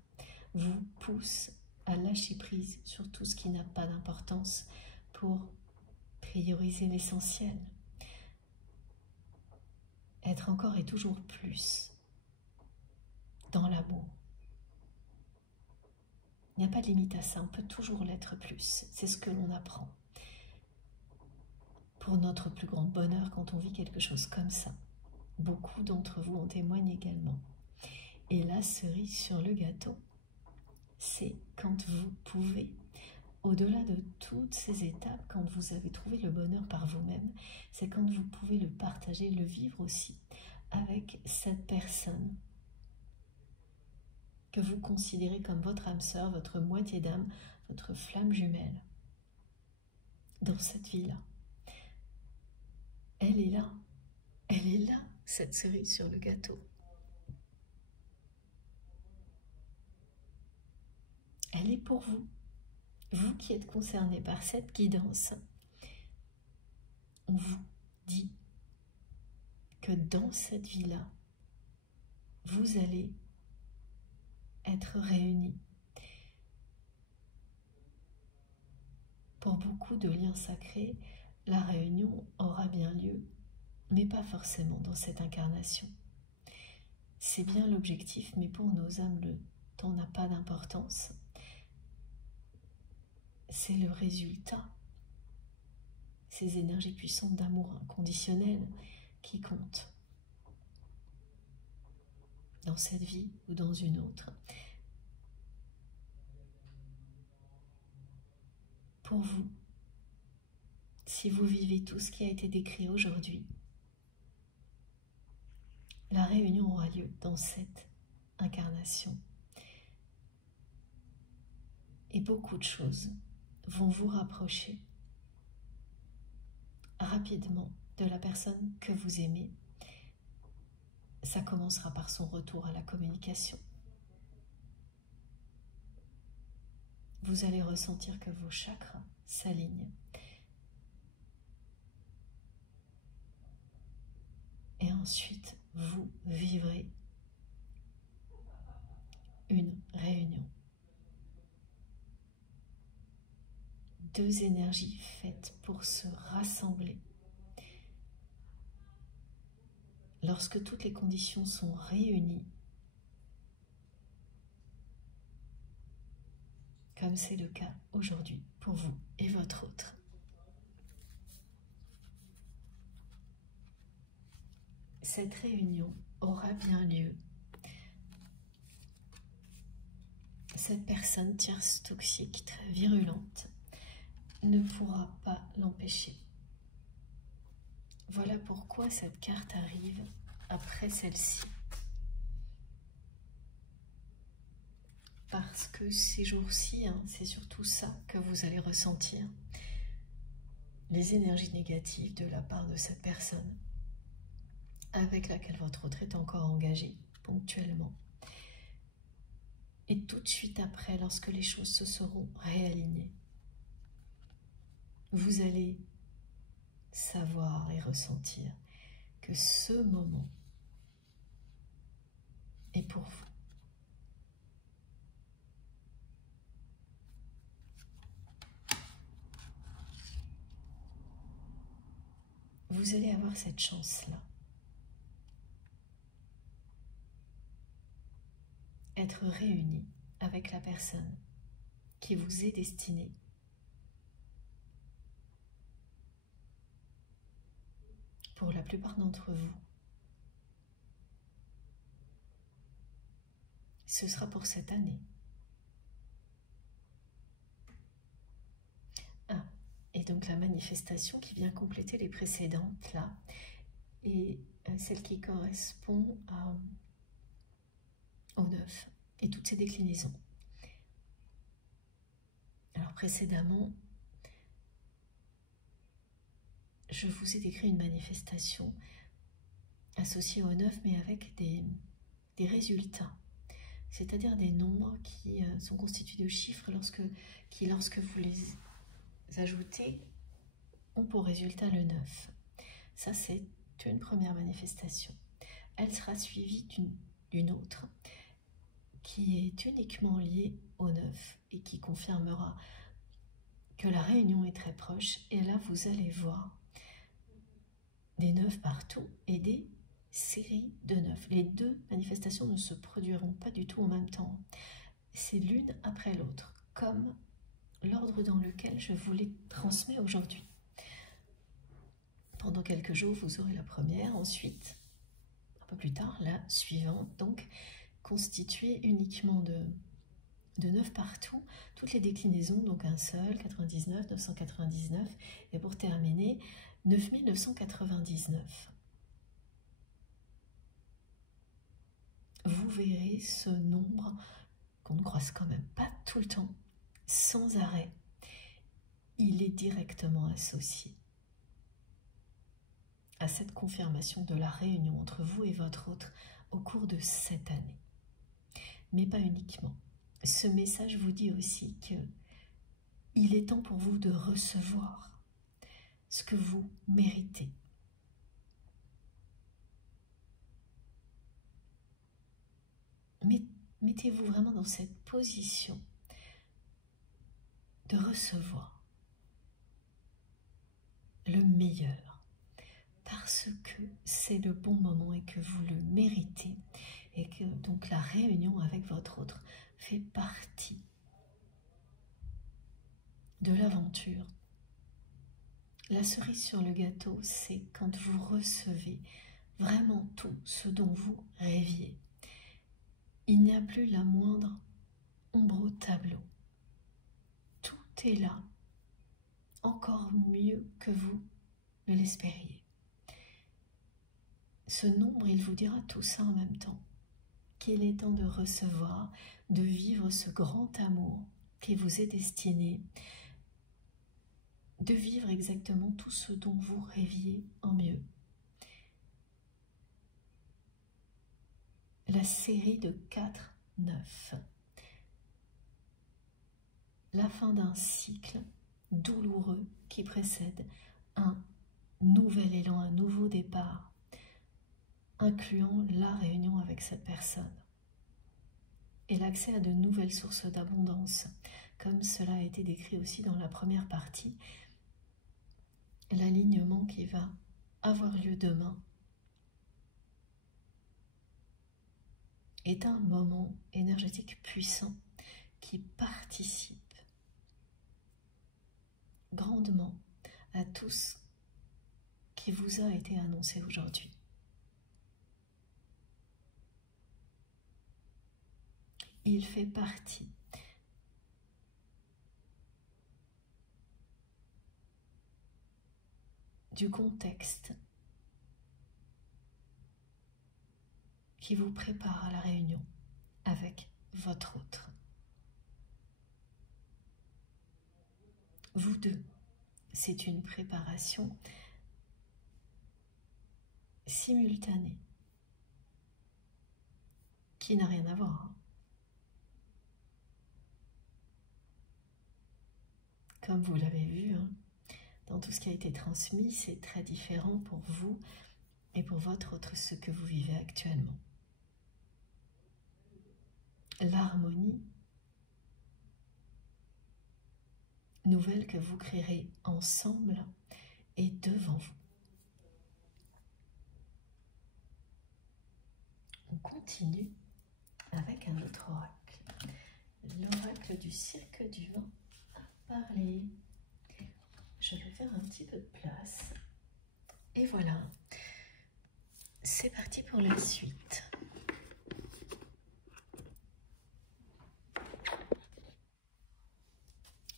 vous pousse à lâcher prise sur tout ce qui n'a pas d'importance pour prioriser l'essentiel. Être encore et toujours plus dans l'amour. Il n'y a pas de limite à ça, on peut toujours l'être plus, c'est ce que l'on apprend. Pour notre plus grand bonheur quand on vit quelque chose comme ça. Beaucoup d'entre vous en témoignent également. Et la cerise sur le gâteau, c'est quand vous pouvez, au-delà de toutes ces étapes, quand vous avez trouvé le bonheur par vous-même, c'est quand vous pouvez le partager, le vivre aussi avec cette personne que vous considérez comme votre âme sœur, votre moitié d'âme, votre flamme jumelle. Dans cette vie-là, elle est là, cette cerise sur le gâteau. Elle est pour vous, vous qui êtes concerné par cette guidance. On vous dit que dans cette vie-là, vous allez être réunis Pour beaucoup de liens sacrés, la réunion aura bien lieu, mais pas forcément dans cette incarnation. C'est bien l'objectif, mais pour nos âmes, le temps n'a pas d'importance. C'est le résultat, ces énergies puissantes d'amour inconditionnel qui comptent dans cette vie ou dans une autre. Pour vous, si vous vivez tout ce qui a été décrit aujourd'hui, la réunion aura lieu dans cette incarnation. Et beaucoup de choses vont vous rapprocher rapidement de la personne que vous aimez. Ça commencera par son retour à la communication. Vous allez ressentir que vos chakras s'alignent. Et ensuite, vous vivrez une réunion. Deux énergies faites pour se rassembler. Lorsque toutes les conditions sont réunies, comme c'est le cas aujourd'hui pour vous et votre autre. Cette réunion aura bien lieu. Cette personne tierce toxique, très virulente, ne pourra pas l'empêcher. Voilà pourquoi cette carte arrive après celle-ci. Parce que ces jours-ci, c'est surtout ça que vous allez ressentir. Les énergies négatives de la part de cette personne avec laquelle votre autre est encore engagé ponctuellement. Et tout de suite après, lorsque les choses se seront réalignées, vous allez savoir et ressentir que ce moment est pour vous. Vous allez avoir cette chance-là. Être réunis avec la personne qui vous est destinée. Pour la plupart d'entre vous, ce sera pour cette année. Et donc la manifestation qui vient compléter les précédentes, là, est celle qui correspond au 9 et toutes ses déclinaisons. Alors précédemment, je vous ai décrit une manifestation associée au 9, mais avec des résultats, c'est-à-dire des nombres qui sont constitués de chiffres qui, lorsque vous les ajoutez, ont pour résultat le 9. Ça, c'est une première manifestation. Elle sera suivie d'une autre qui est uniquement liée au 9 et qui confirmera que la réunion est très proche. Et là, vous allez voir des 9 partout et des séries de 9. Les deux manifestations ne se produiront pas du tout en même temps. C'est l'une après l'autre, comme l'ordre dans lequel je vous les transmets aujourd'hui. Pendant quelques jours, vous aurez la première, ensuite, un peu plus tard, la suivante, donc constituée uniquement de 9 partout, toutes les déclinaisons, donc un seul, 99, 999, et pour terminer, 9999. Vous verrez ce nombre qu'on ne croise quand même pas tout le temps, sans arrêt. Il est directement associé à cette confirmation de la réunion entre vous et votre autre au cours de cette année. Mais pas uniquement. Ce message vous dit aussi que il est temps pour vous de recevoir ce que vous méritez. Mettez-vous vraiment dans cette position de recevoir le meilleur, parce que c'est le bon moment et que vous le méritez, et que donc la réunion avec votre autre fait partie de l'aventure. La cerise sur le gâteau, c'est quand vous recevez vraiment tout ce dont vous rêviez. Il n'y a plus la moindre ombre au tableau. Tout est là, encore mieux que vous ne l'espériez. Ce nombre, il vous dira tout ça en même temps, qu'il est temps de recevoir, de vivre ce grand amour qui vous est destiné, de vivre exactement tout ce dont vous rêviez en mieux. La série de 4-9. La fin d'un cycle douloureux qui précède un nouvel élan, un nouveau départ, incluant la réunion avec cette personne et l'accès à de nouvelles sources d'abondance, comme cela a été décrit aussi dans la première partie. L'alignement qui va avoir lieu demain est un moment énergétique puissant qui participe grandement à tout ce qui vous a été annoncé aujourd'hui. Il fait partie du contexte qui vous prépare à la réunion avec votre autre. Vous deux, c'est une préparation simultanée qui n'a rien à voir. Comme vous l'avez vu, dans tout ce qui a été transmis, c'est très différent pour vous et pour votre autre, ce que vous vivez actuellement. L'harmonie nouvelle que vous créerez ensemble est devant vous. On continue avec un autre oracle. L'oracle du cirque du vent a parlé. Je vais faire un petit peu de place. Et voilà. C'est parti pour la suite.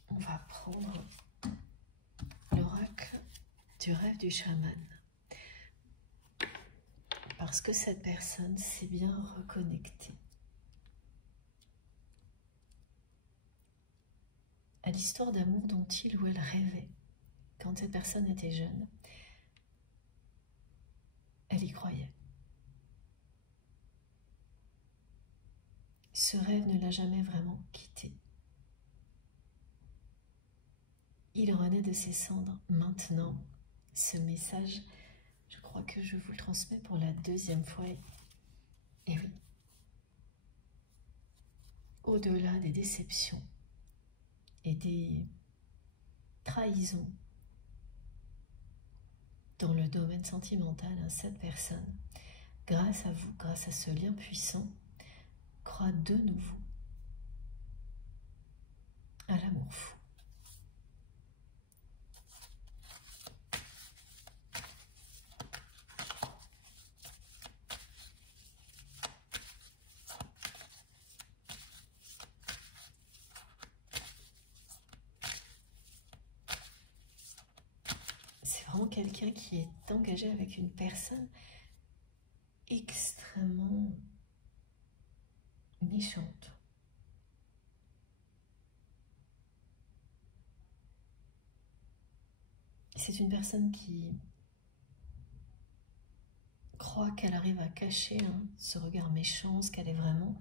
On va prendre l'oracle du rêve du chaman. Parce que cette personne s'est bien reconnectée à l'histoire d'amour dont il ou elle rêvait quand cette personne était jeune. Elle y croyait. Ce rêve ne l'a jamais vraiment quitté. Il renaît de ses cendres. Maintenant, ce message, je crois que je vous le transmets pour la deuxième fois. Et oui, au-delà des déceptions et des trahisons dans le domaine sentimental, cette personne, grâce à vous, grâce à ce lien puissant, croit de nouveau à l'amour fou. C'est vraiment quelqu'un qui est engagé avec une personne extrêmement méchante. C'est une personne qui croit qu'elle arrive à cacher ce regard méchant, ce qu'elle est vraiment,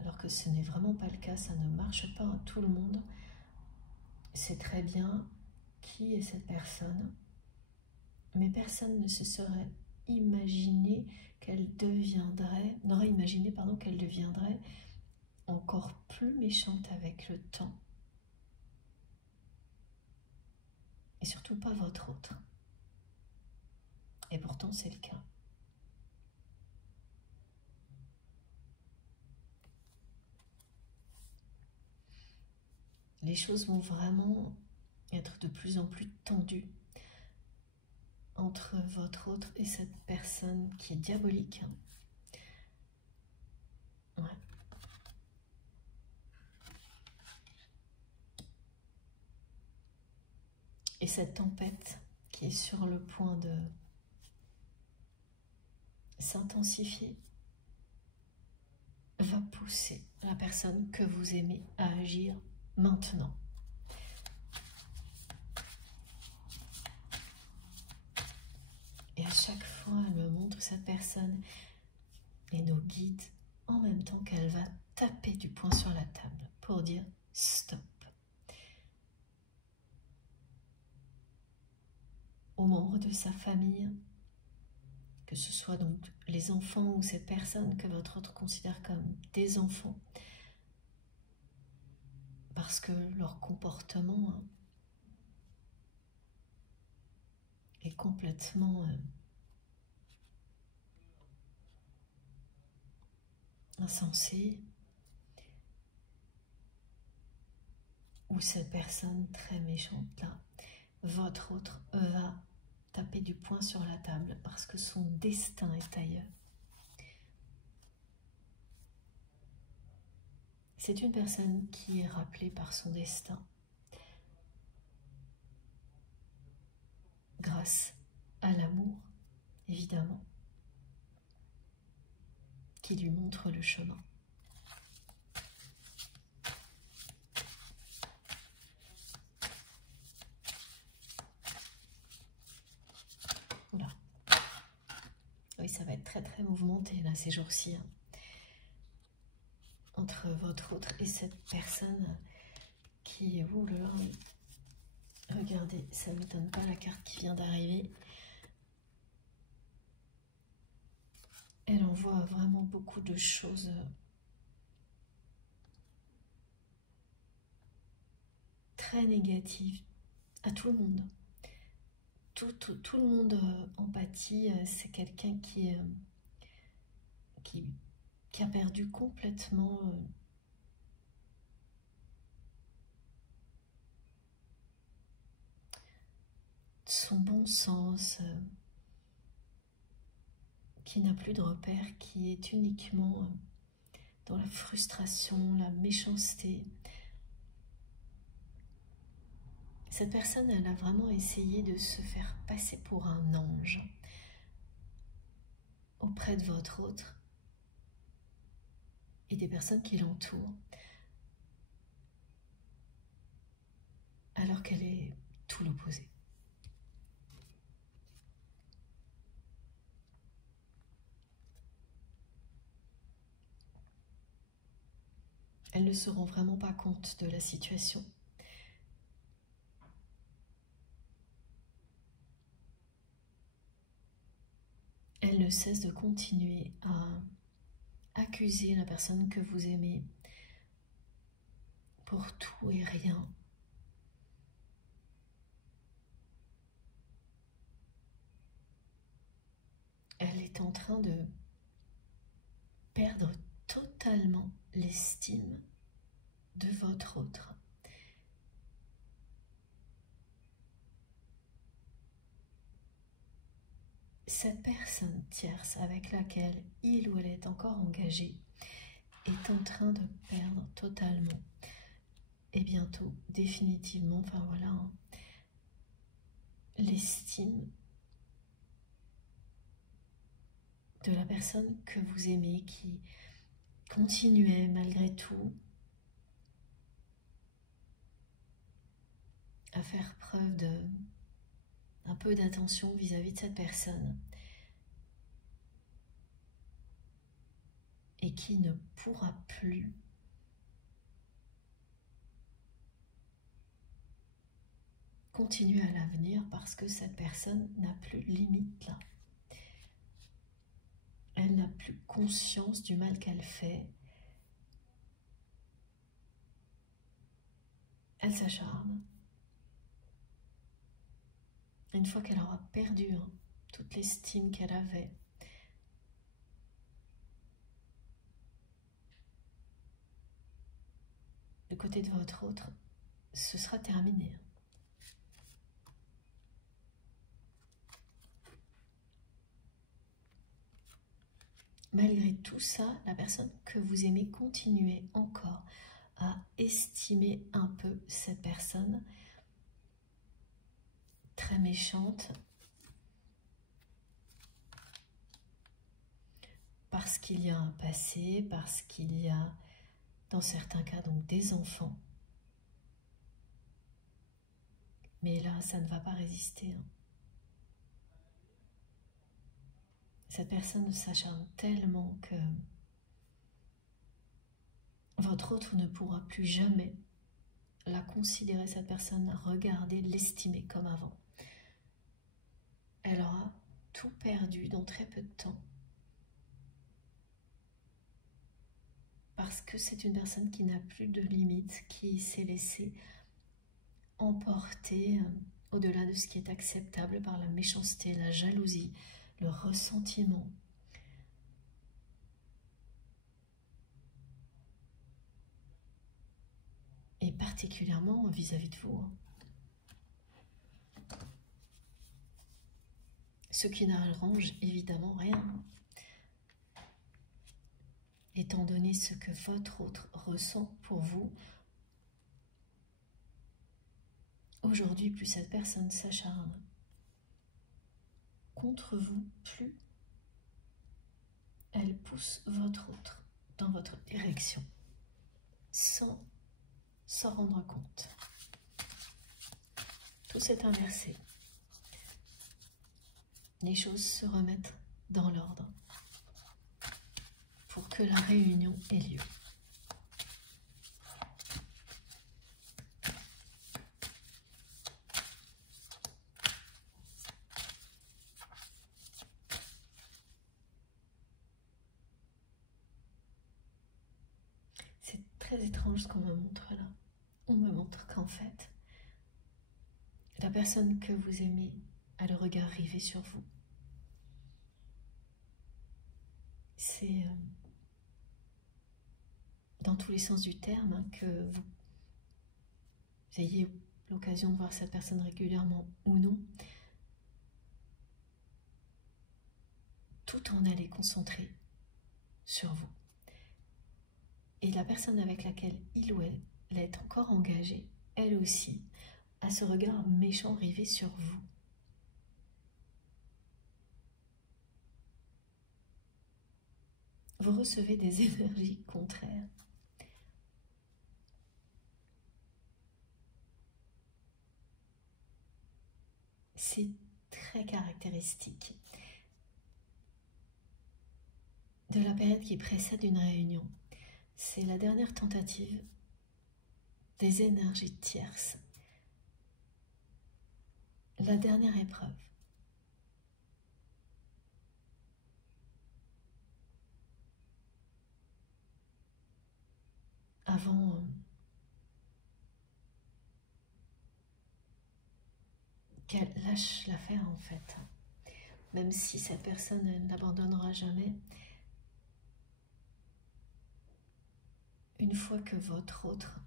alors que ce n'est vraiment pas le cas, ça ne marche pas à tout le monde. C'est très bien qui est cette personne, mais personne ne se serait imaginé qu'elle deviendrait, n'aurait imaginé pardon, qu'elle deviendrait encore plus méchante avec le temps. Et surtout pas votre autre. Et pourtant, c'est le cas. Les choses vont vraiment être de plus en plus tendues entre votre autre et cette personne qui est diabolique. Ouais. Et cette tempête qui est sur le point de s'intensifier va pousser la personne que vous aimez à agir maintenant. Et à chaque fois, elle me montre cette personne et nos guides en même temps qu'elle va taper du poing sur la table pour dire stop. Aux membres de sa famille, que ce soit donc les enfants ou ces personnes que votre autre considère comme des enfants, parce que leur comportement est complètement insensé, ou cette personne très méchante là, votre autre va taper du poing sur la table parce que son destin est ailleurs. C'est une personne qui est rappelée par son destin grâce à l'amour, évidemment, qui lui montre le chemin. Oula. Oui, ça va être très très mouvementé là ces jours-ci. Entre votre autre et cette personne qui... Ouh là là. Regardez, ça ne m'étonne pas la carte qui vient d'arriver. Elle envoie vraiment beaucoup de choses très négatives à tout le monde. Tout le monde empathie. C'est quelqu'un qui a perdu complètement son bon sens, qui n'a plus de repères, qui est uniquement dans la frustration, la méchanceté. Cette personne, elle a vraiment essayé de se faire passer pour un ange auprès de votre autre et des personnes qui l'entourent, alors qu'elle est tout l'opposé. Elle ne se rend vraiment pas compte de la situation. Elle ne cesse de continuer à accuser la personne que vous aimez pour tout et rien. Elle est en train de perdre totalement l'estime de votre autre. Cette personne tierce avec laquelle il ou elle est encore engagée est en train de perdre totalement et bientôt définitivement, enfin voilà, l'estime de la personne que vous aimez, qui continuait malgré tout à faire preuve d'un peu d'attention vis-à-vis de cette personne et qui ne pourra plus continuer à l'avenir parce que cette personne n'a plus de limite là. Elle n'a plus conscience du mal qu'elle fait. Elle s'acharne. Une fois qu'elle aura perdu toute l'estime qu'elle avait. Du côté de votre autre, ce sera terminé. Malgré tout ça, la personne que vous aimez continuez encore à estimer un peu cette personne très méchante parce qu'il y a un passé, parce qu'il y a dans certains cas donc des enfants. Mais là, ça ne va pas résister. Cette personne s'acharne tellement que votre autre ne pourra plus jamais la considérer, cette personne, regarder, l'estimer comme avant. Elle aura tout perdu dans très peu de temps. Parce que c'est une personne qui n'a plus de limites, qui s'est laissée emporter au-delà de ce qui est acceptable par la méchanceté, la jalousie, le ressentiment. Et particulièrement vis-à-vis de vous. Ce qui n'arrange évidemment rien. Étant donné ce que votre autre ressent pour vous, aujourd'hui, plus cette personne s'acharne contre vous, plus elle pousse votre autre dans votre direction, sans s'en rendre compte. Tout s'est inversé. Les choses se remettent dans l'ordre pour que la réunion ait lieu. C'est très étrange ce qu'on me montre là. On me montre qu'en fait, la personne que vous aimez a le regard rivé sur vous. C'est dans tous les sens du terme hein, que vous ayez l'occasion de voir cette personne régulièrement ou non. Tout en elle est concentré sur vous. Et la personne avec laquelle il ou elle est encore engagée, elle aussi, a ce regard méchant rivé sur vous. Vous recevez des énergies contraires. C'est très caractéristique de la période qui précède une réunion. C'est la dernière tentative des énergies tierces, la dernière épreuve. Avant qu'elle lâche l'affaire en fait. Même si cette personne ne l'abandonnera jamais, une fois que votre autre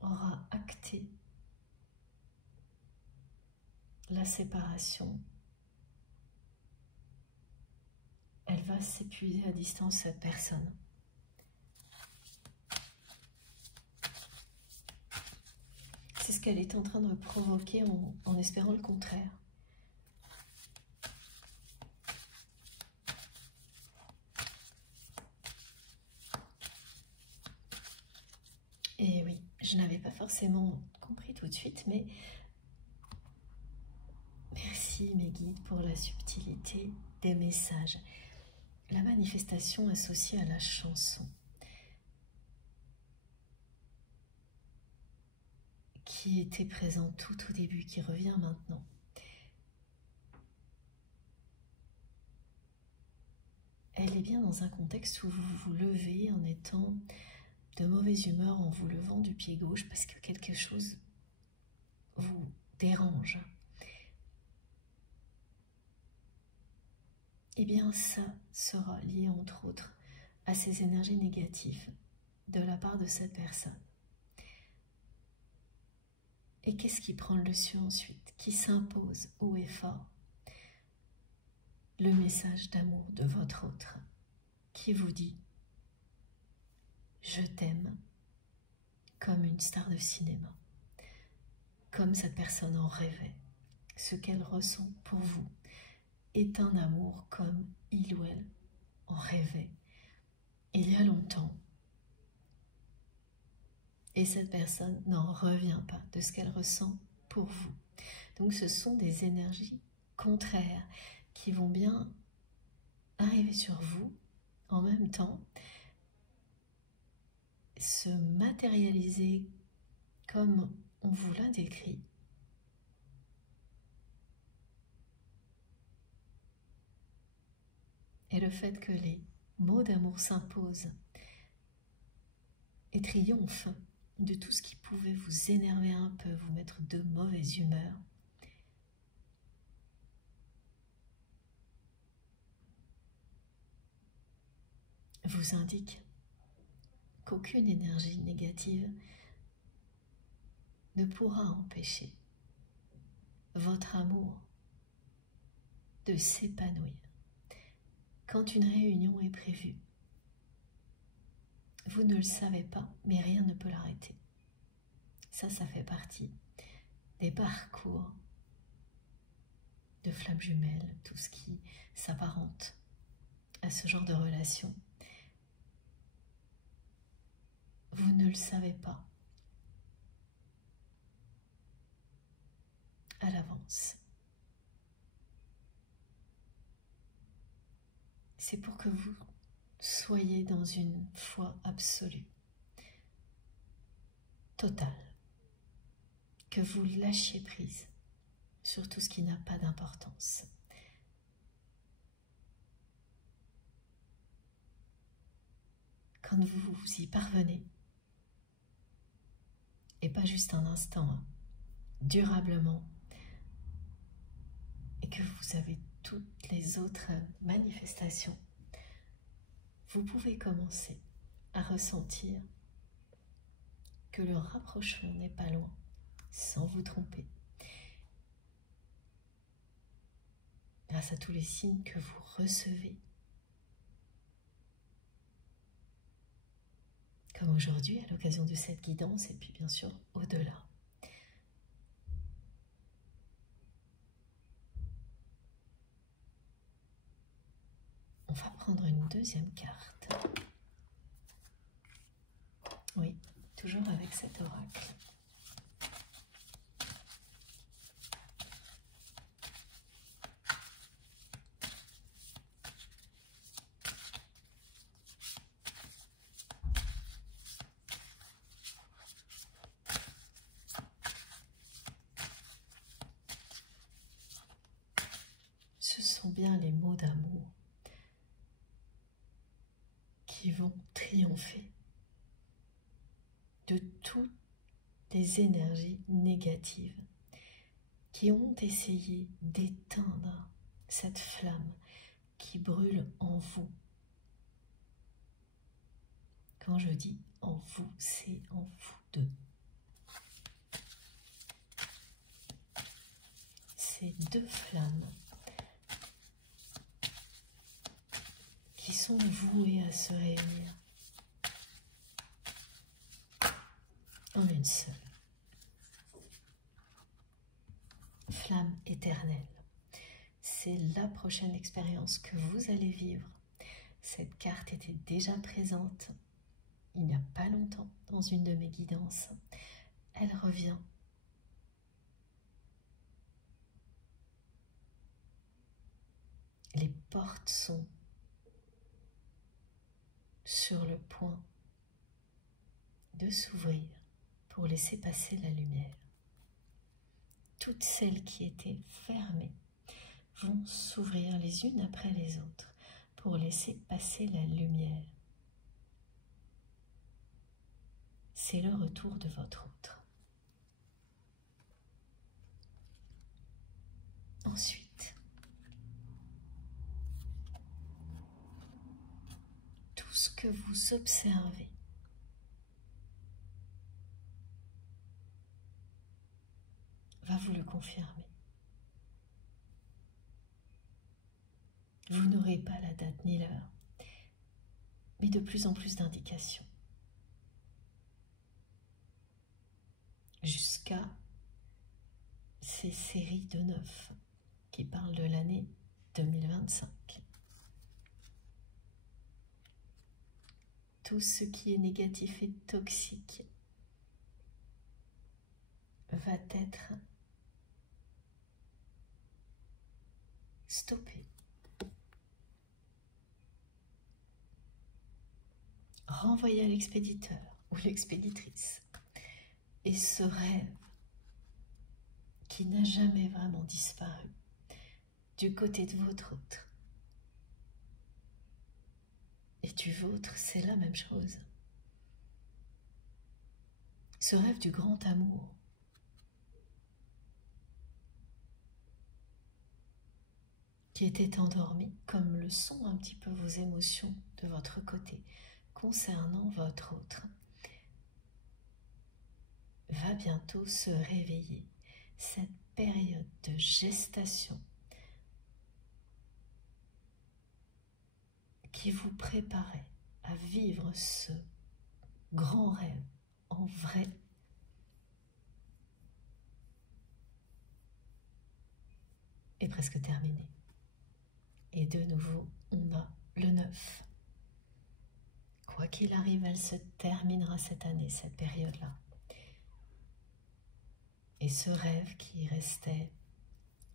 aura acté la séparation, elle va s'épuiser à distance, cette personne. C'est ce qu'elle est en train de provoquer en espérant le contraire. Et oui, je n'avais pas forcément compris tout de suite, mais merci mes guides pour la subtilité des messages. La manifestation associée à la chanson, qui était présente tout au début, qui revient maintenant. Elle est bien dans un contexte où vous vous levez en étant de mauvaise humeur, en vous levant du pied gauche parce que quelque chose vous dérange. eh bien ça sera lié entre autres à ces énergies négatives de la part de cette personne. Et qu'est-ce qui prend le dessus ensuite, qui s'impose haut et fort? Le message d'amour de votre autre qui vous dit « Je t'aime » comme une star de cinéma, comme cette personne en rêvait. Ce qu'elle ressent pour vous est un amour comme il ou elle en rêvait il y a longtemps. Et cette personne n'en revient pas de ce qu'elle ressent pour vous. Donc ce sont des énergies contraires qui vont bien arriver sur vous en même temps, se matérialiser comme on vous l'a décrit. Et le fait que les mots d'amour s'imposent et triomphent de tout ce qui pouvait vous énerver un peu, vous mettre de mauvaise humeur, vous indique qu'aucune énergie négative ne pourra empêcher votre amour de s'épanouir. Quand une réunion est prévue, vous ne le savez pas, mais rien ne peut l'arrêter. Ça fait partie des parcours de flammes jumelles, tout ce qui s'apparente à ce genre de relation. Vous ne le savez pas à l'avance. C'est pour que vous soyez dans une foi absolue, totale, que vous lâchiez prise sur tout ce qui n'a pas d'importance. Quand vous y parvenez, et pas juste un instant, hein, durablement, et que vous avez toutes les autres manifestations, vous pouvez commencer à ressentir que le rapprochement n'est pas loin, sans vous tromper. Grâce à tous les signes que vous recevez, comme aujourd'hui à l'occasion de cette guidance, et puis bien sûr au-delà. On va prendre une deuxième carte. Oui, toujours avec cet oracle. Ce sont bien les mots d'amour qui vont triompher de toutes les énergies négatives qui ont essayé d'éteindre cette flamme qui brûle en vous. Quand je dis en vous, c'est en vous deux. Ces deux flammes qui sont vouées à se réunir en une seule. Flamme éternelle. C'est la prochaine expérience que vous allez vivre. Cette carte était déjà présente il n'y a pas longtemps dans une de mes guidances. Elle revient. Les portes sont sur le point de s'ouvrir pour laisser passer la lumière. Toutes celles qui étaient fermées vont s'ouvrir les unes après les autres pour laisser passer la lumière. C'est le retour de votre autre. Ensuite, que vous observez va vous le confirmer. Vous n'aurez pas la date ni l'heure, mais de plus en plus d'indications. Jusqu'à ces séries de 9 qui parlent de l'année 2025. Tout ce qui est négatif et toxique va être stoppé. Renvoyé à l'expéditeur ou l'expéditrice. Et ce rêve qui n'a jamais vraiment disparu du côté de votre autre. Et du vôtre, c'est la même chose. Ce rêve du grand amour qui était endormi, comme le sont un petit peu vos émotions de votre côté concernant votre autre, va bientôt se réveiller. Cette période de gestation qui vous préparait à vivre ce grand rêve en vrai est presque terminée. Et de nouveau, on a le 9. Quoi qu'il arrive, elle se terminera cette année, cette période-là. Et ce rêve qui restait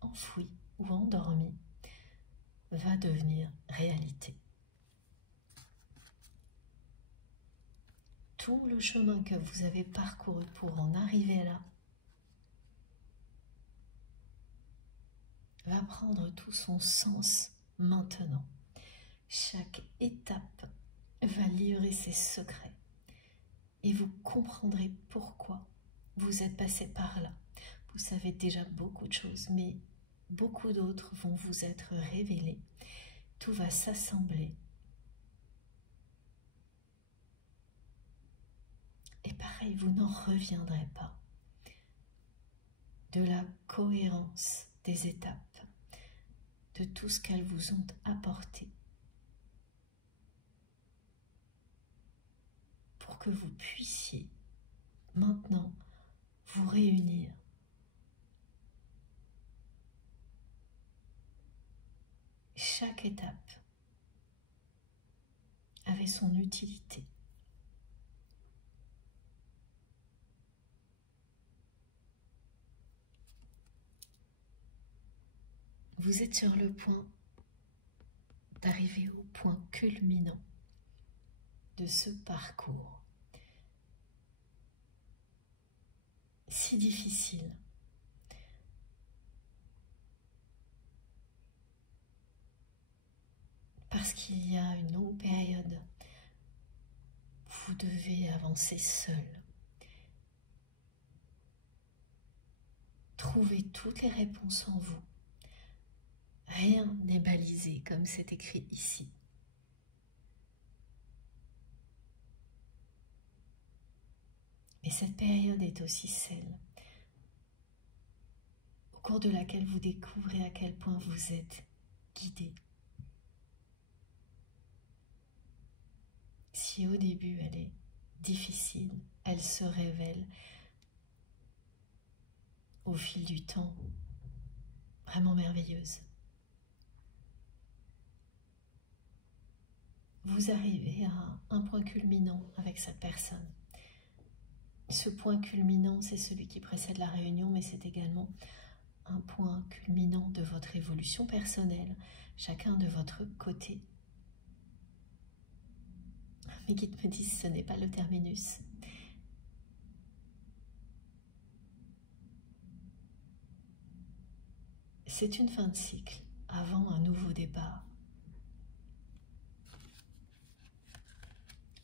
enfoui ou endormi va devenir réalité. Tout le chemin que vous avez parcouru pour en arriver là va prendre tout son sens maintenant. Chaque étape va livrer ses secrets et vous comprendrez pourquoi vous êtes passé par là. Vous savez déjà beaucoup de choses, mais beaucoup d'autres vont vous être révélées. Tout va s'assembler. Et pareil, vous n'en reviendrez pas de la cohérence des étapes, de tout ce qu'elles vous ont apporté pour que vous puissiez maintenant vous réunir chaque étape avait son utilité. Vous êtes sur le point d'arriver au point culminant de ce parcours. Si difficile. Parce qu'il y a une longue période où vous devez avancer seul. Trouver toutes les réponses en vous. Rien n'est balisé comme c'est écrit ici. Mais cette période est aussi celle au cours de laquelle vous découvrez à quel point vous êtes guidé. Si au début elle est difficile, elle se révèle au fil du temps vraiment merveilleuse. Vous arrivez à un point culminant avec cette personne. Ce point culminant, c'est celui qui précède la réunion, mais c'est également un point culminant de votre évolution personnelle, chacun de votre côté. Mes guides me disent que ce n'est pas le terminus. C'est une fin de cycle avant un nouveau départ.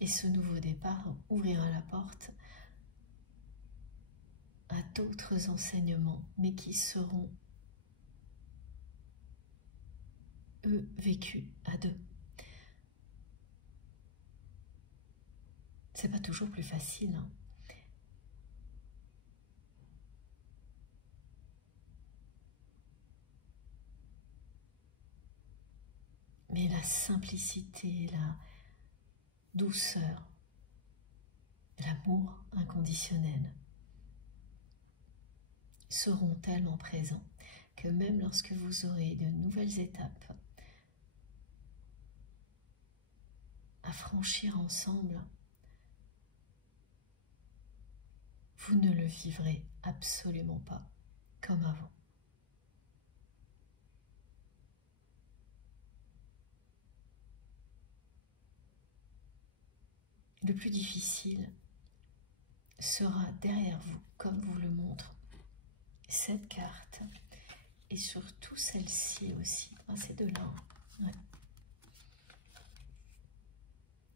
Et ce nouveau départ ouvrira la porte à d'autres enseignements, mais qui seront, eux, vécus à deux. C'est pas toujours plus facile, hein. Mais la simplicité, la douceur, l'amour inconditionnel seront tellement présents que même lorsque vous aurez de nouvelles étapes à franchir ensemble, vous ne le vivrez absolument pas comme avant. Le plus difficile sera derrière vous, comme vous le montre cette carte, et surtout celle-ci aussi. Ah, c'est de là. Ouais.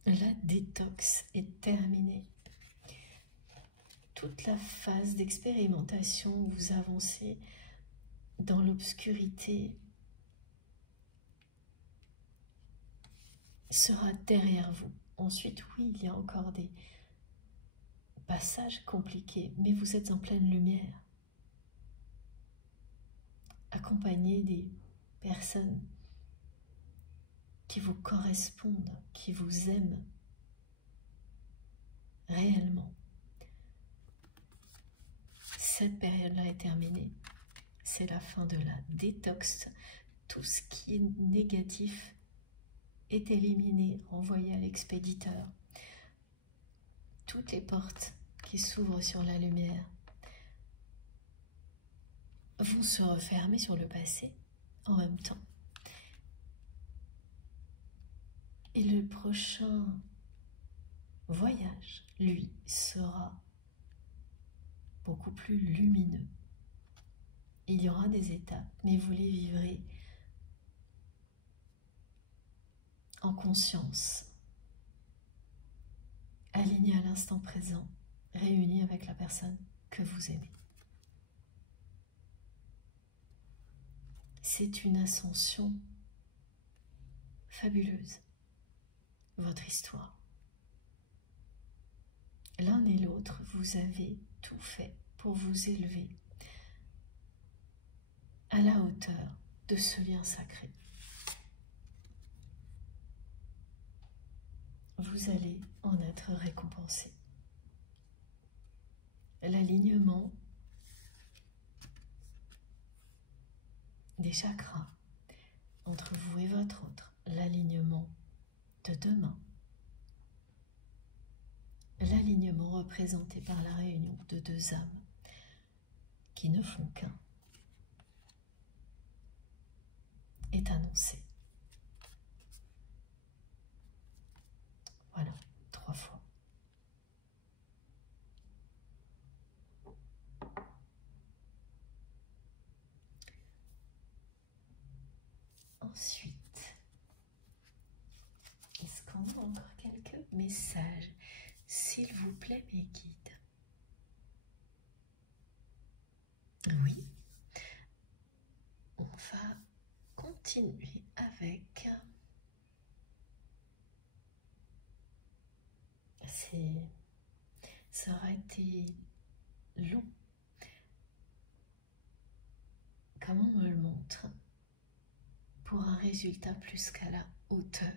La détox est terminée. Toute la phase d'expérimentation où vous avancez dans l'obscurité sera derrière vous. Ensuite, oui, il y a encore des passages compliqués, mais vous êtes en pleine lumière, accompagné des personnes qui vous correspondent, qui vous aiment réellement. Cette période-là est terminée. C'est la fin de la détox. Tout ce qui est négatif est éliminé, renvoyé à l'expéditeur. Toutes les portes qui s'ouvrent sur la lumière vont se refermer sur le passé en même temps. Et le prochain voyage, lui, sera beaucoup plus lumineux. Il y aura des étapes, mais vous les vivrez en conscience, aligné à l'instant présent, réuni avec la personne que vous aimez. C'est une ascension fabuleuse, votre histoire. L'un et l'autre, vous avez tout fait pour vous élever à la hauteur de ce lien sacré. Vous allez en être récompensé. L'alignement des chakras entre vous et votre autre, l'alignement de demain, l'alignement représenté par la réunion de deux âmes qui ne font qu'un est annoncé. Voilà, 3 fois. Ensuite, est-ce qu'on a encore quelques messages? S'il vous plaît, mes guides. Oui, on va continuer avec... Ça aura été long. Comme on me le montre, pour un résultat plus qu'à la hauteur.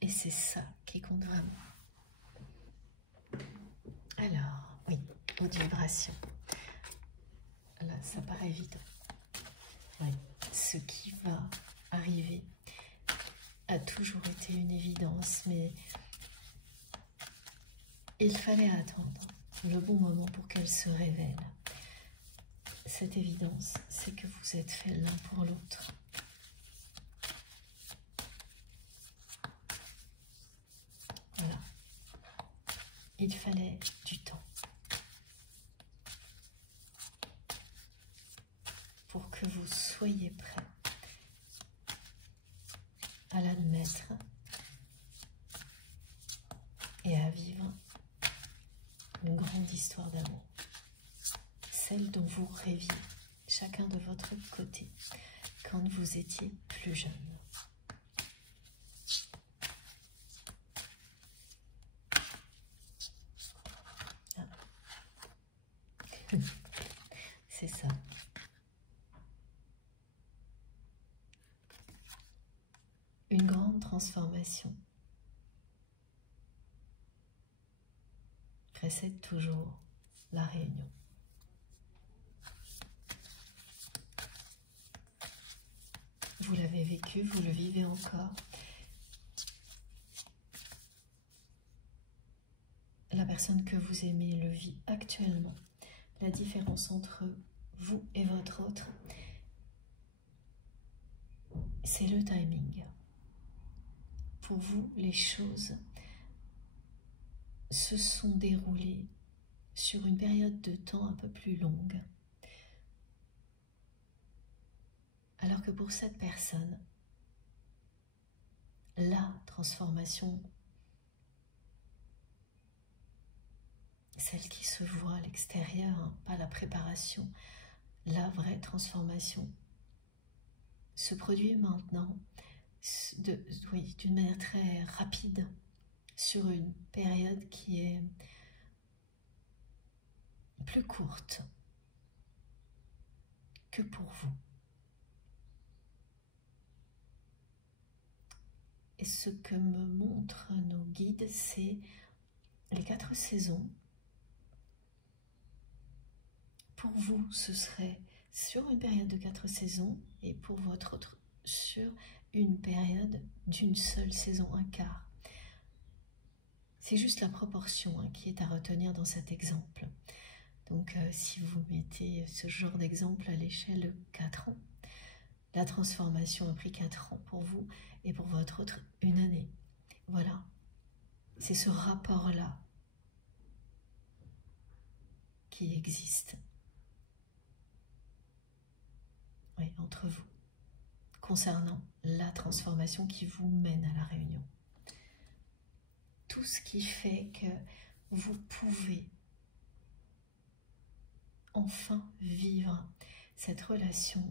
Et c'est ça qui compte vraiment. Alors, oui, haute vibration. Là, ça paraît évident. Oui, ce qui va arriver a toujours été une évidence, mais il fallait attendre le bon moment pour qu'elle se révèle. Cette évidence, c'est que vous êtes faits l'un pour l'autre. Voilà. Il fallait du temps pour que vous soyez prêts à l'admettre et à vivre une grande histoire d'amour. Celle dont vous rêviez, chacun de votre côté, quand vous étiez plus jeune. C'est ça. Une grande transformation précède toujours la réunion. Vous l'avez vécu, vous le vivez encore. La personne que vous aimez le vit actuellement. La différence entre vous et votre autre, c'est le timing. Pour vous, les choses se sont déroulées sur une période de temps un peu plus longue. Alors que pour cette personne, la transformation, celle qui se voit à l'extérieur, hein, pas la préparation, la vraie transformation, se produit maintenant d'une manière très rapide sur une période qui est plus courte que pour vous. Et ce que me montrent nos guides, c'est les 4 saisons. Pour vous, ce serait sur une période de 4 saisons, et pour votre autre, sur une période d'une seule saison, un quart. C'est juste la proportion hein, qui est à retenir dans cet exemple. Donc, si vous mettez ce genre d'exemple à l'échelle de 4 ans, la transformation a pris 4 ans pour vous, et pour votre autre, 1 année. Voilà, c'est ce rapport-là qui existe. Oui, entre vous, concernant la transformation qui vous mène à la réunion. Tout ce qui fait que vous pouvez enfin vivre cette relation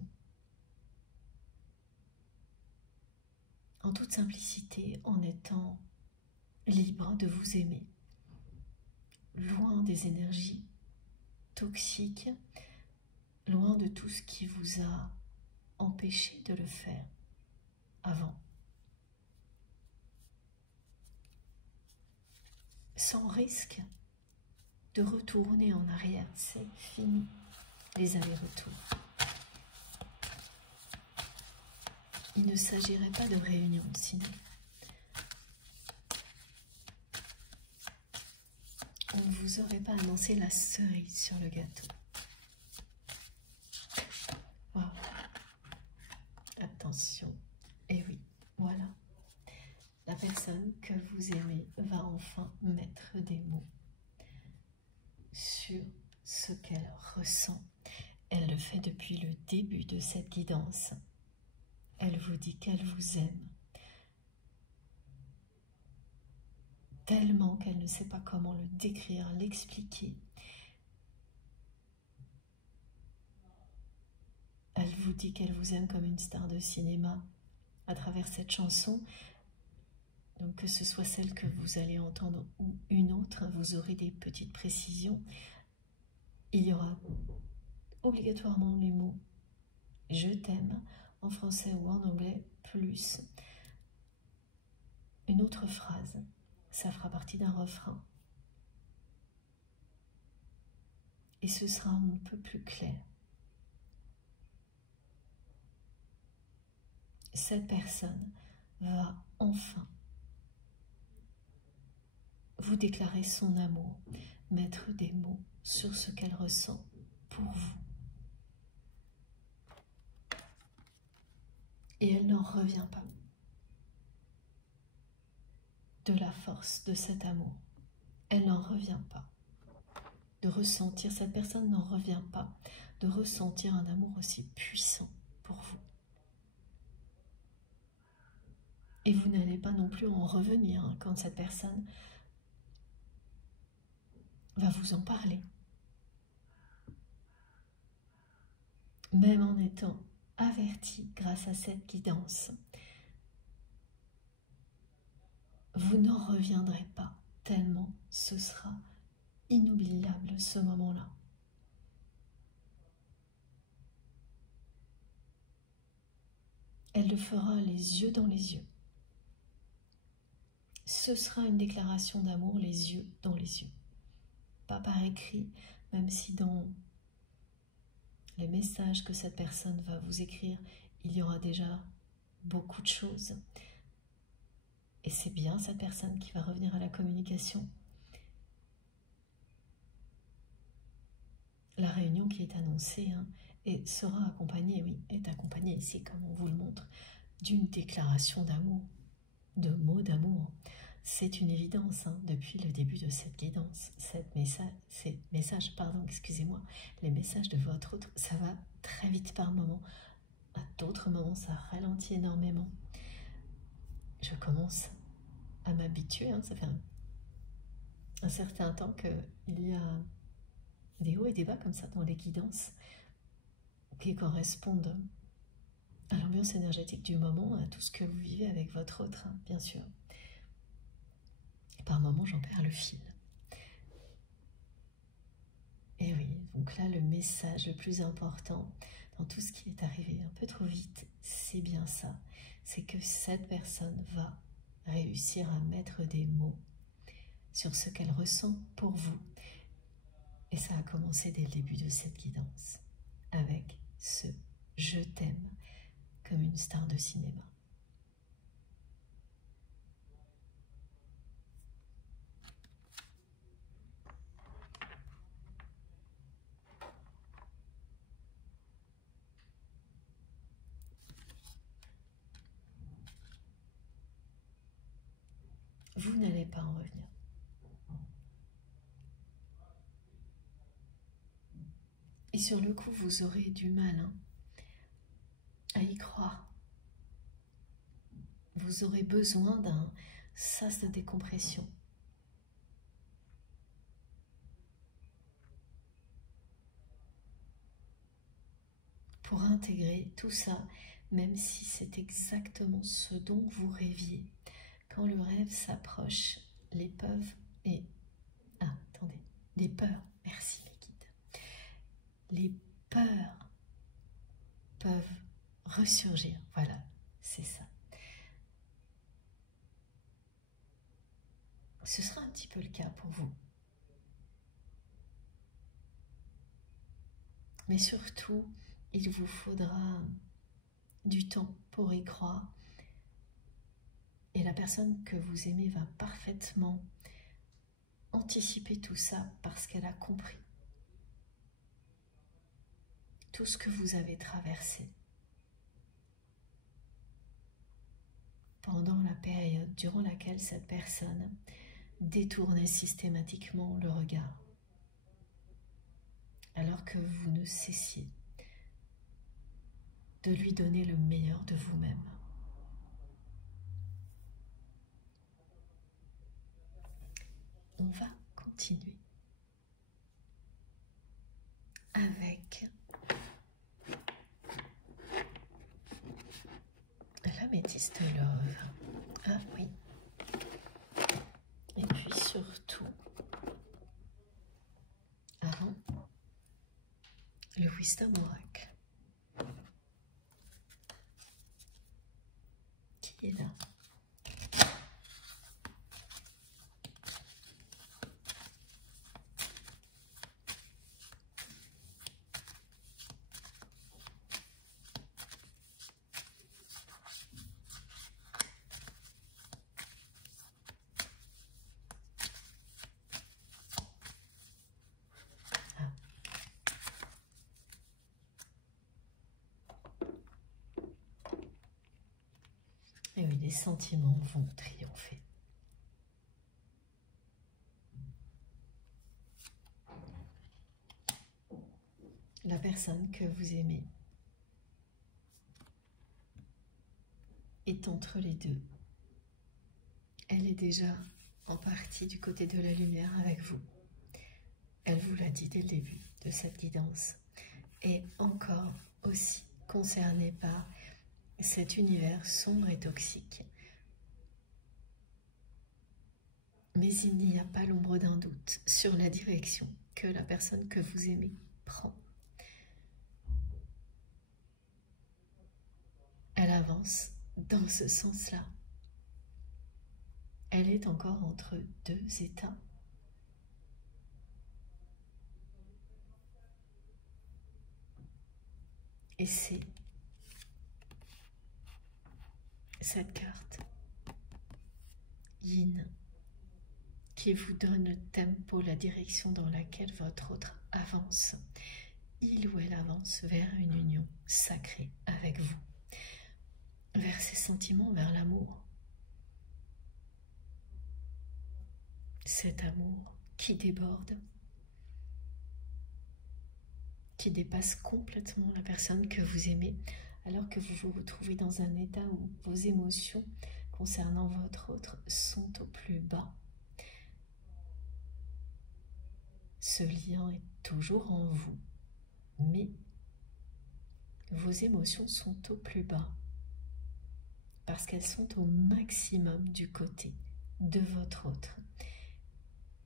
en toute simplicité, en étant libre de vous aimer, loin des énergies toxiques, loin de tout ce qui vous a empêché de le faire avant. Sans risque de retourner en arrière, c'est fini, les allers-retours. Il ne s'agirait pas de réunion, sinon. On ne vous aurait pas annoncé la cerise sur le gâteau. Wow. Attention. Et oui, voilà. La personne que vous aimez va enfin mettre des mots sur ce qu'elle ressent. Elle le fait depuis le début de cette guidance. Elle vous dit qu'elle vous aime, tellement qu'elle ne sait pas comment le décrire, l'expliquer. Elle vous dit qu'elle vous aime comme une star de cinéma à travers cette chanson. Donc que ce soit celle que vous allez entendre ou une autre, vous aurez des petites précisions. Il y aura obligatoirement les mots « je t'aime » en français ou en anglais, plus une autre phrase. Ça fera partie d'un refrain. Et ce sera un peu plus clair. Cette personne va enfin vous déclarer son amour, mettre des mots sur ce qu'elle ressent pour vous. Et elle n'en revient pas de la force de cet amour. Elle n'en revient pas de ressentir, cette personne n'en revient pas de ressentir un amour aussi puissant pour vous. Et vous n'allez pas non plus en revenir hein, quand cette personne va vous en parler. Même en étant averti grâce à cette guidance, vous n'en reviendrez pas tellement ce sera inoubliable ce moment-là. Elle le fera les yeux dans les yeux. Ce sera une déclaration d'amour les yeux dans les yeux. Pas par écrit, même si dans les messages que cette personne va vous écrire, il y aura déjà beaucoup de choses. Et c'est bien cette personne qui va revenir à la communication. La réunion qui est annoncée et sera accompagnée, oui, est accompagnée ici, comme on vous le montre, d'une déclaration d'amour, de mots d'amour. C'est une évidence depuis le début de cette guidance, ces messages, pardon, excusez-moi, les messages de votre autre, ça va très vite par moments. À d'autres moments, ça ralentit énormément. Je commence à m'habituer, ça fait un certain temps qu'il y a des hauts et des bas comme ça dans les guidances qui correspondent à l'ambiance énergétique du moment, à tout ce que vous vivez avec votre autre, bien sûr. Et par moments, j'en perds le fil. Et oui, donc là, le message le plus important dans tout ce qui est arrivé un peu trop vite, c'est bien ça. C'est que cette personne va réussir à mettre des mots sur ce qu'elle ressent pour vous. Et ça a commencé dès le début de cette guidance, avec ce « je t'aime » comme une star de cinéma. Vous n'allez pas en revenir. Et sur le coup, vous aurez du mal à y croire. Vous aurez besoin d'un sas de décompression. Pour intégrer tout ça, même si c'est exactement ce dont vous rêviez. Quand le rêve s'approche, les peurs et... Ah, attendez, les peurs, merci les guides. Les peurs peuvent ressurgir, voilà, c'est ça. Ce sera un petit peu le cas pour vous. Mais surtout, il vous faudra du temps pour y croire. Et la personne que vous aimez va parfaitement anticiper tout ça parce qu'elle a compris tout ce que vous avez traversé pendant la période durant laquelle cette personne détournait systématiquement le regard, alors que vous ne cessiez de lui donner le meilleur de vous-même. On va continuer avec l'améthyste love. Ah oui. Et puis surtout, avant, le Wisdom Oracle. Qui est là? Et oui, les sentiments vont triompher. La personne que vous aimez est entre les deux. Elle est déjà en partie du côté de la lumière avec vous. Elle vous l'a dit dès le début de cette guidance. Et encore aussi concernée par cet univers sombre et toxique. Mais il n'y a pas l'ombre d'un doute sur la direction que la personne que vous aimez prend. elle avance dans ce sens-là. Elle est encore entre deux états. Et c'est cette carte Yin qui vous donne le tempo, la direction dans laquelle votre autre avance. Il ou elle avance vers une union sacrée avec vous, vers ses sentiments, vers l'amour. Cet amour qui déborde, qui dépasse complètement la personne que vous aimez, alors que vous vous retrouvez dans un état où vos émotions concernant votre autre sont au plus bas. Ce lien est toujours en vous, mais vos émotions sont au plus bas parce qu'elles sont au maximum du côté de votre autre.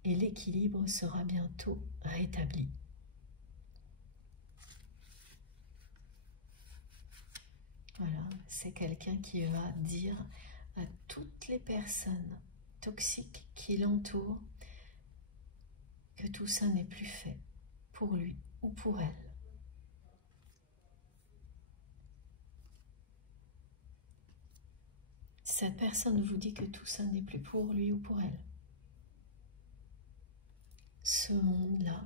Et l'équilibre sera bientôt rétabli. Voilà, c'est quelqu'un qui va dire à toutes les personnes toxiques qui l'entourent que tout ça n'est plus fait pour lui ou pour elle. Cette personne vous dit que tout ça n'est plus pour lui ou pour elle. Ce monde-là,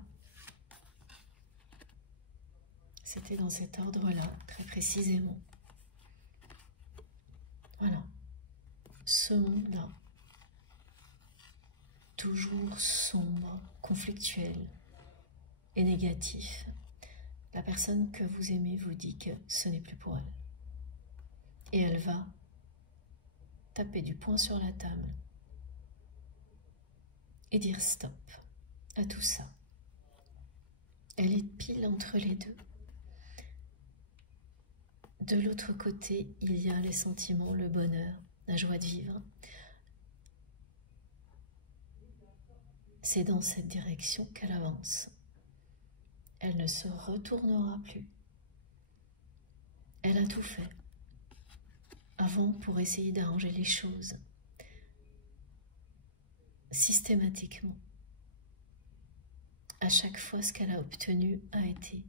c'était dans cet ordre-là, très précisément. Voilà, ce monde-là, toujours sombre, conflictuel et négatif. La personne que vous aimez vous dit que ce n'est plus pour elle. Et elle va taper du poing sur la table et dire stop à tout ça. Elle est pile entre les deux. De l'autre côté, il y a les sentiments, le bonheur, la joie de vivre. C'est dans cette direction qu'elle avance. Elle ne se retournera plus. Elle a tout fait avant pour essayer d'arranger les choses. Systématiquement. À chaque fois, ce qu'elle a obtenu a été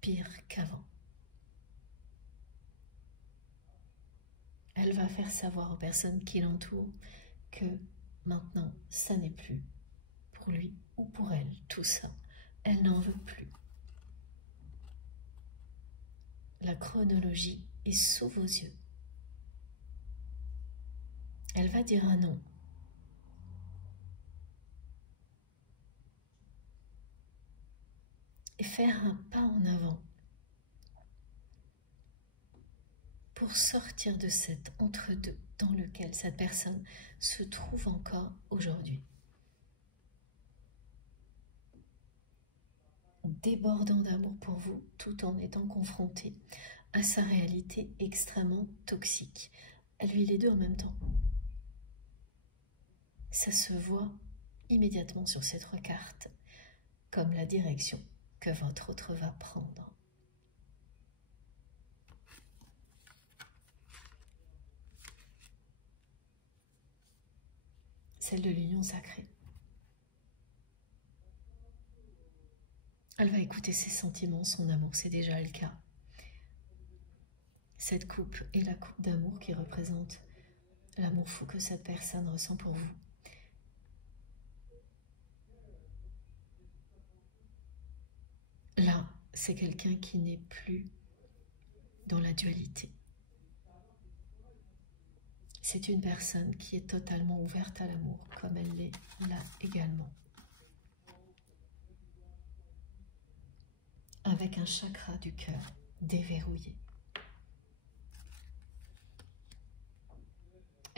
pire qu'avant. Elle va faire savoir aux personnes qui l'entourent que maintenant, ça n'est plus pour lui ou pour elle, tout ça. Elle n'en veut plus. La chronologie est sous vos yeux. Elle va dire un non. Et faire un pas en avant pour sortir de cet entre-deux dans lequel cette personne se trouve encore aujourd'hui. Débordant d'amour pour vous, tout en étant confronté à sa réalité extrêmement toxique. À lui, les deux en même temps. Ça se voit immédiatement sur ces trois cartes, comme la direction que votre autre va prendre. Celle de l'union sacrée. Elle va écouter ses sentiments, son amour, c'est déjà le cas. Cette coupe est la coupe d'amour qui représente l'amour fou que cette personne ressent pour vous. Là, c'est quelqu'un qui n'est plus dans la dualité. C'est une personne qui est totalement ouverte à l'amour, comme elle l'est là également. Avec un chakra du cœur déverrouillé.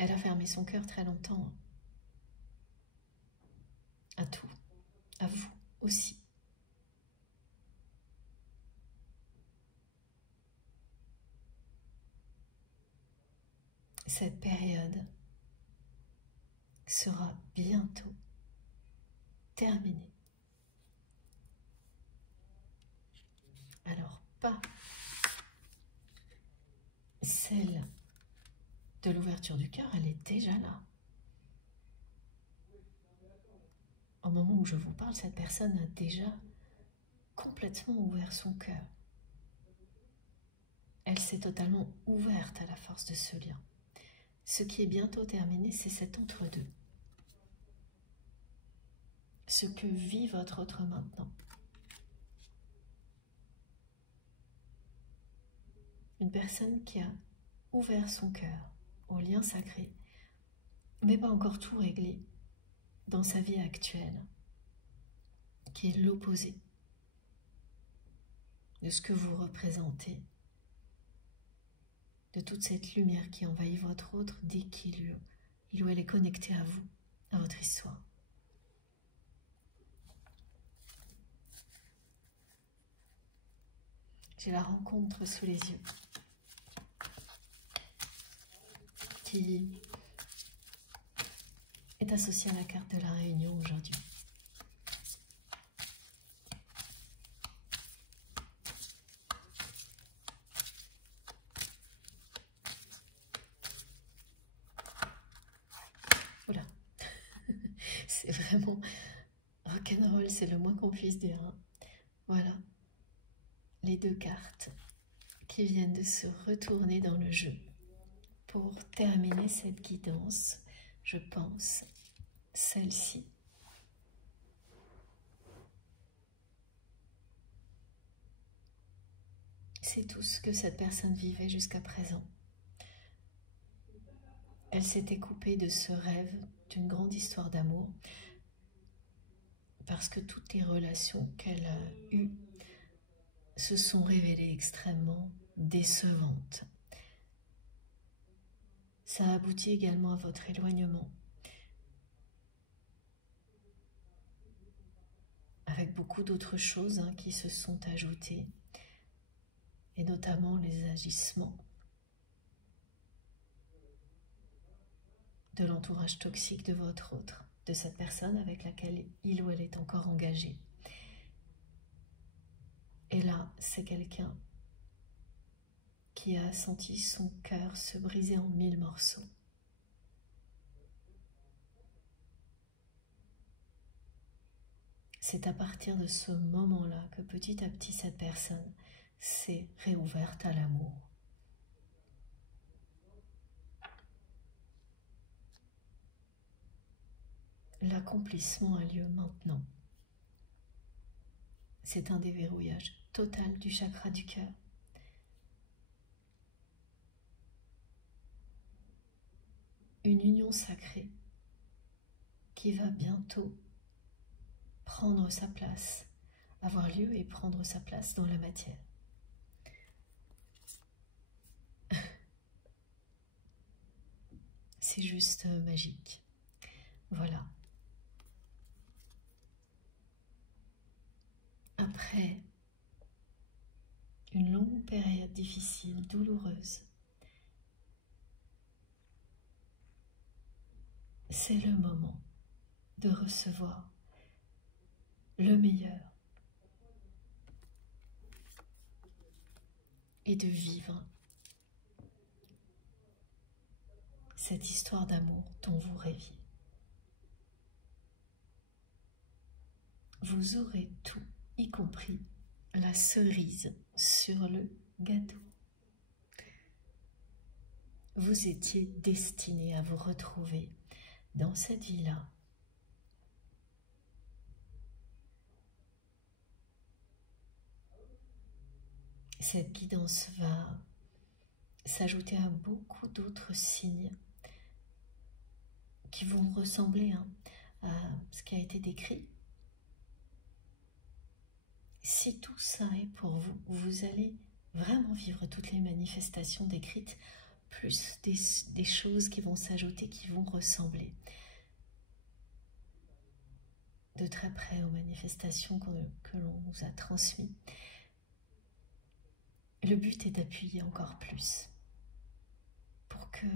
Elle a fermé son cœur très longtemps. À tout. À vous aussi. Cette période sera bientôt terminée. Alors, pas celle de l'ouverture du cœur, elle est déjà là. Au moment où je vous parle, cette personne a déjà complètement ouvert son cœur. Elle s'est totalement ouverte à la force de ce lien. Ce qui est bientôt terminé, c'est cet entre-deux. Ce que vit votre autre maintenant. Une personne qui a ouvert son cœur au lien sacré, mais pas encore tout réglé dans sa vie actuelle, qui est l'opposé de ce que vous représentez, de toute cette lumière qui envahit votre autre dès qu'il ou elle est connecté à vous, à votre histoire. J'ai la rencontre sous les yeux qui est associée à la carte de la Réunion aujourd'hui. Voilà, c'est vraiment rock'n'roll, c'est le moins qu'on puisse dire. Hein. Voilà, les deux cartes qui viennent de se retourner dans le jeu pour terminer cette guidance, je pense, celle-ci. C'est tout ce que cette personne vivait jusqu'à présent. Elle s'était coupée de ce rêve d'une grande histoire d'amour parce que toutes les relations qu'elle a eues se sont révélées extrêmement décevantes. Ça a abouti également à votre éloignement, avec beaucoup d'autres choses qui se sont ajoutées, et notamment les agissements de l'entourage toxique de votre autre, de cette personne avec laquelle il ou elle est encore engagé. Et là, c'est quelqu'un qui a senti son cœur se briser en 1000 morceaux. C'est à partir de ce moment-là que petit à petit cette personne s'est réouverte à l'amour. L'accomplissement a lieu maintenant. C'est un déverrouillage total du chakra du cœur. Une union sacrée qui va bientôt prendre sa place, avoir lieu et prendre sa place dans la matière. C'est juste magique. Voilà. Après une longue période difficile, douloureuse, c'est le moment de recevoir le meilleur et de vivre cette histoire d'amour dont vous rêviez. Vous aurez tout, y compris la cerise sur le gâteau. Vous étiez destiné à vous retrouver dans cette vie-là. Cette guidance va s'ajouter à beaucoup d'autres signes qui vont ressembler à ce qui a été décrit. Si tout ça est pour vous, vous allez vraiment vivre toutes les manifestations décrites, plus des choses qui vont s'ajouter, qui vont ressembler de très près aux manifestations que l'on vous a transmises. Le but est d'appuyer encore plus pour que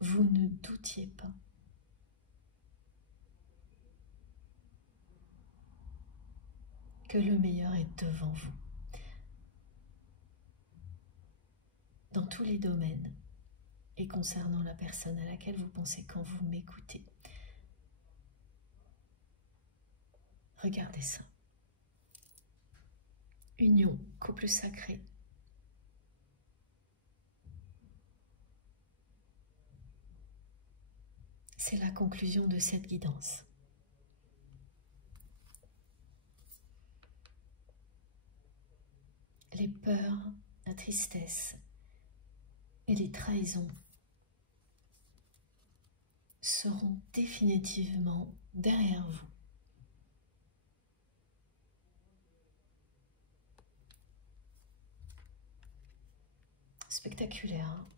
vous ne doutiez pas que le meilleur est devant vous. les domaines et concernant la personne à laquelle vous pensez quand vous m'écoutez. Regardez ça. Union, couple sacré. C'est la conclusion de cette guidance. Les peurs, la tristesse et les trahisons seront définitivement derrière vous. Spectaculaire, hein?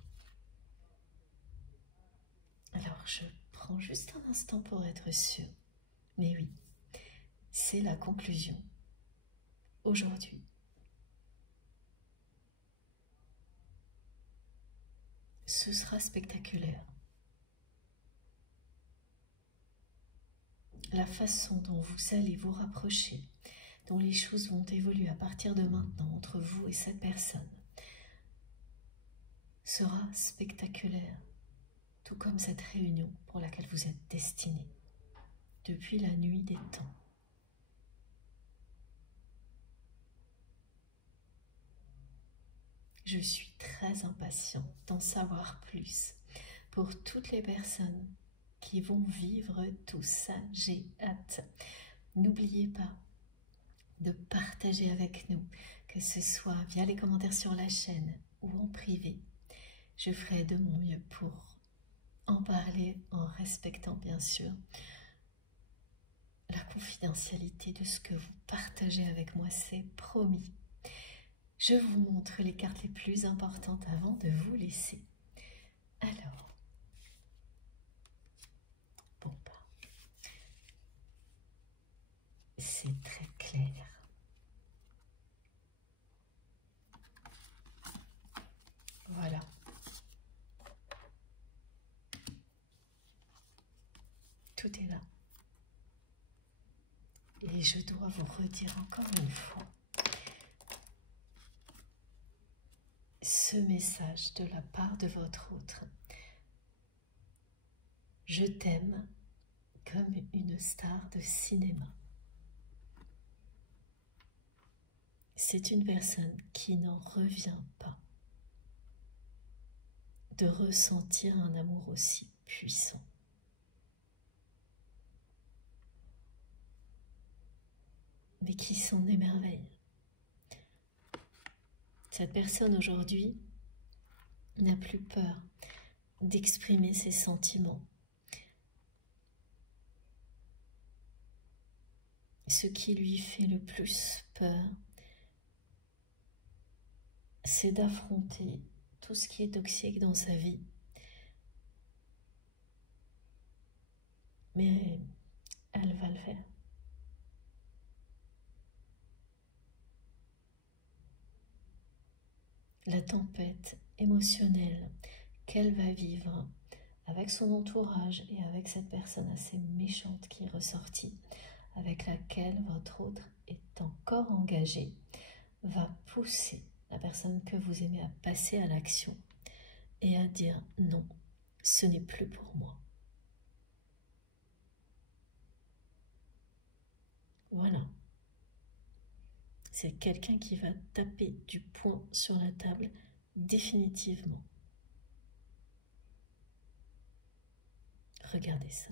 Alors, je prends juste un instant pour être sûre. Mais oui, c'est la conclusion. Aujourd'hui. Ce sera spectaculaire. La façon dont vous allez vous rapprocher, dont les choses vont évoluer à partir de maintenant entre vous et cette personne, sera spectaculaire, tout comme cette réunion pour laquelle vous êtes destinés depuis la nuit des temps. Je suis très impatient d'en savoir plus pour toutes les personnes qui vont vivre tout ça. J'ai hâte. N'oubliez pas de partager avec nous, que ce soit via les commentaires sur la chaîne ou en privé. Je ferai de mon mieux pour en parler en respectant bien sûr la confidentialité de ce que vous partagez avec moi, c'est promis. Je vous montre les cartes les plus importantes avant de vous laisser. Alors, bon bah, c'est très clair. Voilà. Tout est là. Et je dois vous redire encore une fois ce message de la part de votre autre. Je t'aime comme une star de cinéma. C'est une personne qui n'en revient pas de ressentir un amour aussi puissant. Mais qui s'en émerveille. Cette personne aujourd'hui n'a plus peur d'exprimer ses sentiments. Ce qui lui fait le plus peur, c'est d'affronter tout ce qui est toxique dans sa vie. Mais elle va le faire. La tempête émotionnelle qu'elle va vivre avec son entourage et avec cette personne assez méchante qui est ressortie, avec laquelle votre autre est encore engagé, va pousser la personne que vous aimez à passer à l'action et à dire non, ce n'est plus pour moi. Voilà. C'est quelqu'un qui va taper du poing sur la table définitivement. Regardez ça.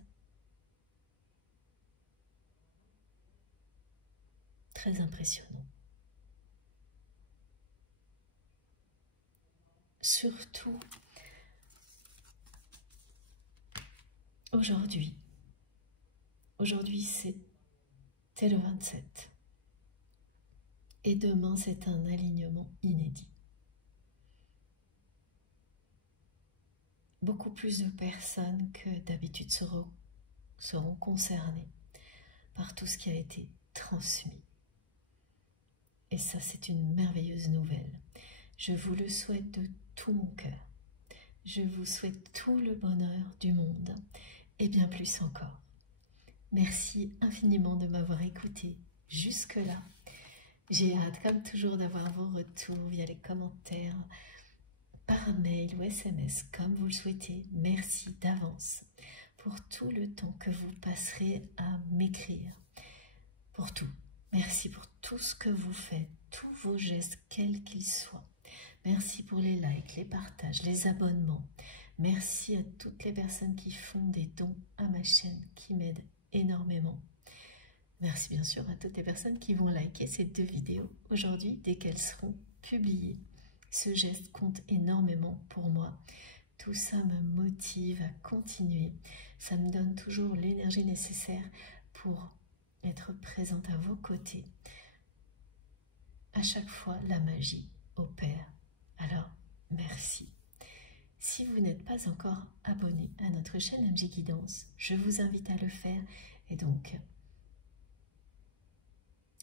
Très impressionnant. Surtout aujourd'hui. Aujourd'hui, c'était le 27. Et demain, c'est un alignement inédit. Beaucoup plus de personnes que d'habitude seront concernées par tout ce qui a été transmis. Et ça, c'est une merveilleuse nouvelle. Je vous le souhaite de tout mon cœur. Je vous souhaite tout le bonheur du monde et bien plus encore. Merci infiniment de m'avoir écouté jusque-là. J'ai hâte, comme toujours, d'avoir vos retours via les commentaires, par mail ou SMS, comme vous le souhaitez. Merci d'avance pour tout le temps que vous passerez à m'écrire. Pour tout. Merci pour tout ce que vous faites, tous vos gestes, quels qu'ils soient. Merci pour les likes, les partages, les abonnements. Merci à toutes les personnes qui font des dons à ma chaîne, qui m'aident énormément. Merci bien sûr à toutes les personnes qui vont liker ces 2 vidéos aujourd'hui dès qu'elles seront publiées. Ce geste compte énormément pour moi. Tout ça me motive à continuer. Ça me donne toujours l'énergie nécessaire pour être présente à vos côtés. À chaque fois, la magie opère. Alors, merci. Si vous n'êtes pas encore abonné à notre chaîne MJ Guidance, je vous invite à le faire et donc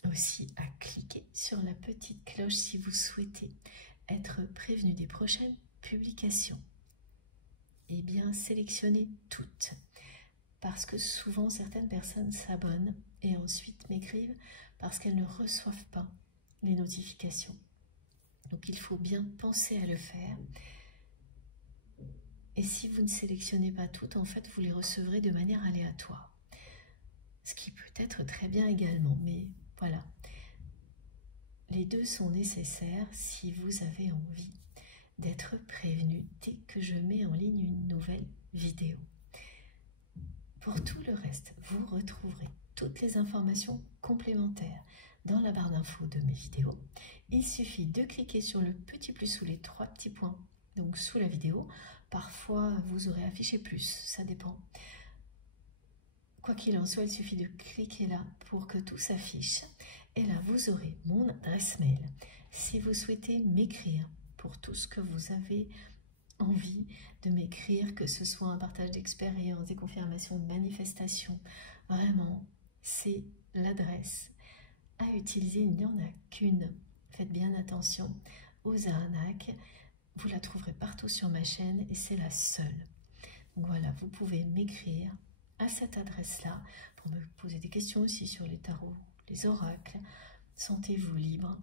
aussi à cliquer sur la petite cloche si vous souhaitez être prévenu des prochaines publications. Et bien, sélectionnez toutes, parce que souvent certaines personnes s'abonnent et ensuite m'écrivent parce qu'elles ne reçoivent pas les notifications. Donc il faut bien penser à le faire. Et si vous ne sélectionnez pas toutes, en fait, vous les recevrez de manière aléatoire. Ce qui peut être très bien également, mais voilà. Les 2 sont nécessaires si vous avez envie d'être prévenu dès que je mets en ligne une nouvelle vidéo. Pour tout le reste, vous retrouverez toutes les informations complémentaires dans la barre d'infos de mes vidéos. Il suffit de cliquer sur le petit plus ou les 3 petits points, donc sous la vidéo. Parfois, vous aurez affiché plus, ça dépend. Quoi qu'il en soit, il suffit de cliquer là pour que tout s'affiche. Et là, vous aurez mon adresse mail. Si vous souhaitez m'écrire pour tout ce que vous avez envie de m'écrire, que ce soit un partage d'expérience, des confirmations de manifestations, vraiment, c'est l'adresse à utiliser. Il n'y en a qu'une. Faites bien attention aux arnaques. Vous la trouverez partout sur ma chaîne et c'est la seule. Donc voilà, vous pouvez m'écrire à cette adresse-là pour me poser des questions aussi sur les tarots, les oracles. Sentez-vous libre.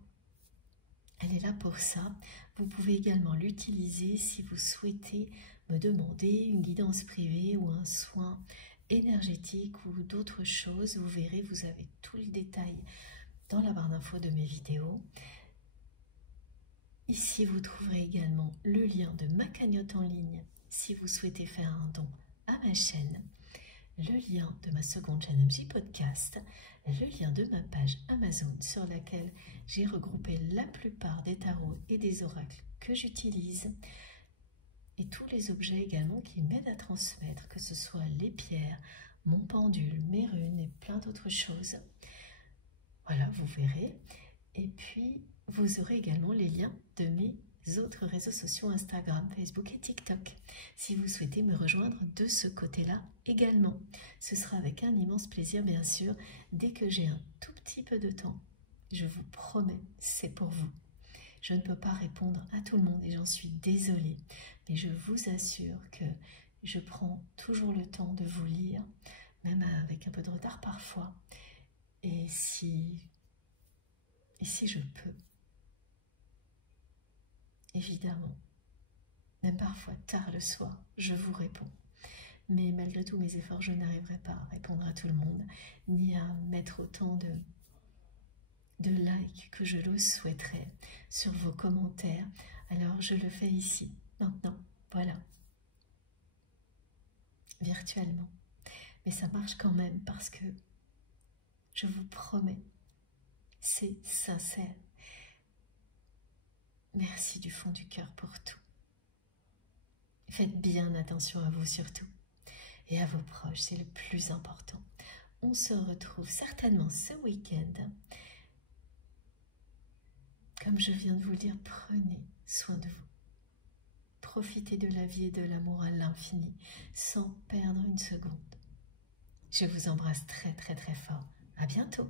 Elle est là pour ça. Vous pouvez également l'utiliser si vous souhaitez me demander une guidance privée ou un soin énergétique ou d'autres choses. Vous verrez, vous avez tout le détail dans la barre d'infos de mes vidéos. Ici, vous trouverez également le lien de ma cagnotte en ligne si vous souhaitez faire un don à ma chaîne, le lien de ma seconde chaîne MJ Podcast, le lien de ma page Amazon sur laquelle j'ai regroupé la plupart des tarots et des oracles que j'utilise, et tous les objets également qui m'aident à transmettre, que ce soit les pierres, mon pendule, mes runes et plein d'autres choses. Voilà, vous verrez. Et puis, vous aurez également les liens de mes autres réseaux sociaux, Instagram, Facebook et TikTok, si vous souhaitez me rejoindre de ce côté-là également. Ce sera avec un immense plaisir, bien sûr, dès que j'ai un tout petit peu de temps. Je vous promets, c'est pour vous. Je ne peux pas répondre à tout le monde et j'en suis désolée, mais je vous assure que je prends toujours le temps de vous lire, même avec un peu de retard parfois. Et si je peux, évidemment, même parfois tard le soir, je vous réponds. Mais malgré tous mes efforts, je n'arriverai pas à répondre à tout le monde, ni à mettre autant de likes que je le souhaiterais sur vos commentaires. Alors je le fais ici, maintenant, voilà, virtuellement. Mais ça marche quand même parce que je vous promets, c'est sincère. Merci du fond du cœur pour tout. Faites bien attention à vous surtout et à vos proches, c'est le plus important. On se retrouve certainement ce week-end. Comme je viens de vous le dire, prenez soin de vous. Profitez de la vie et de l'amour à l'infini sans perdre une seconde. Je vous embrasse très très très fort. À bientôt.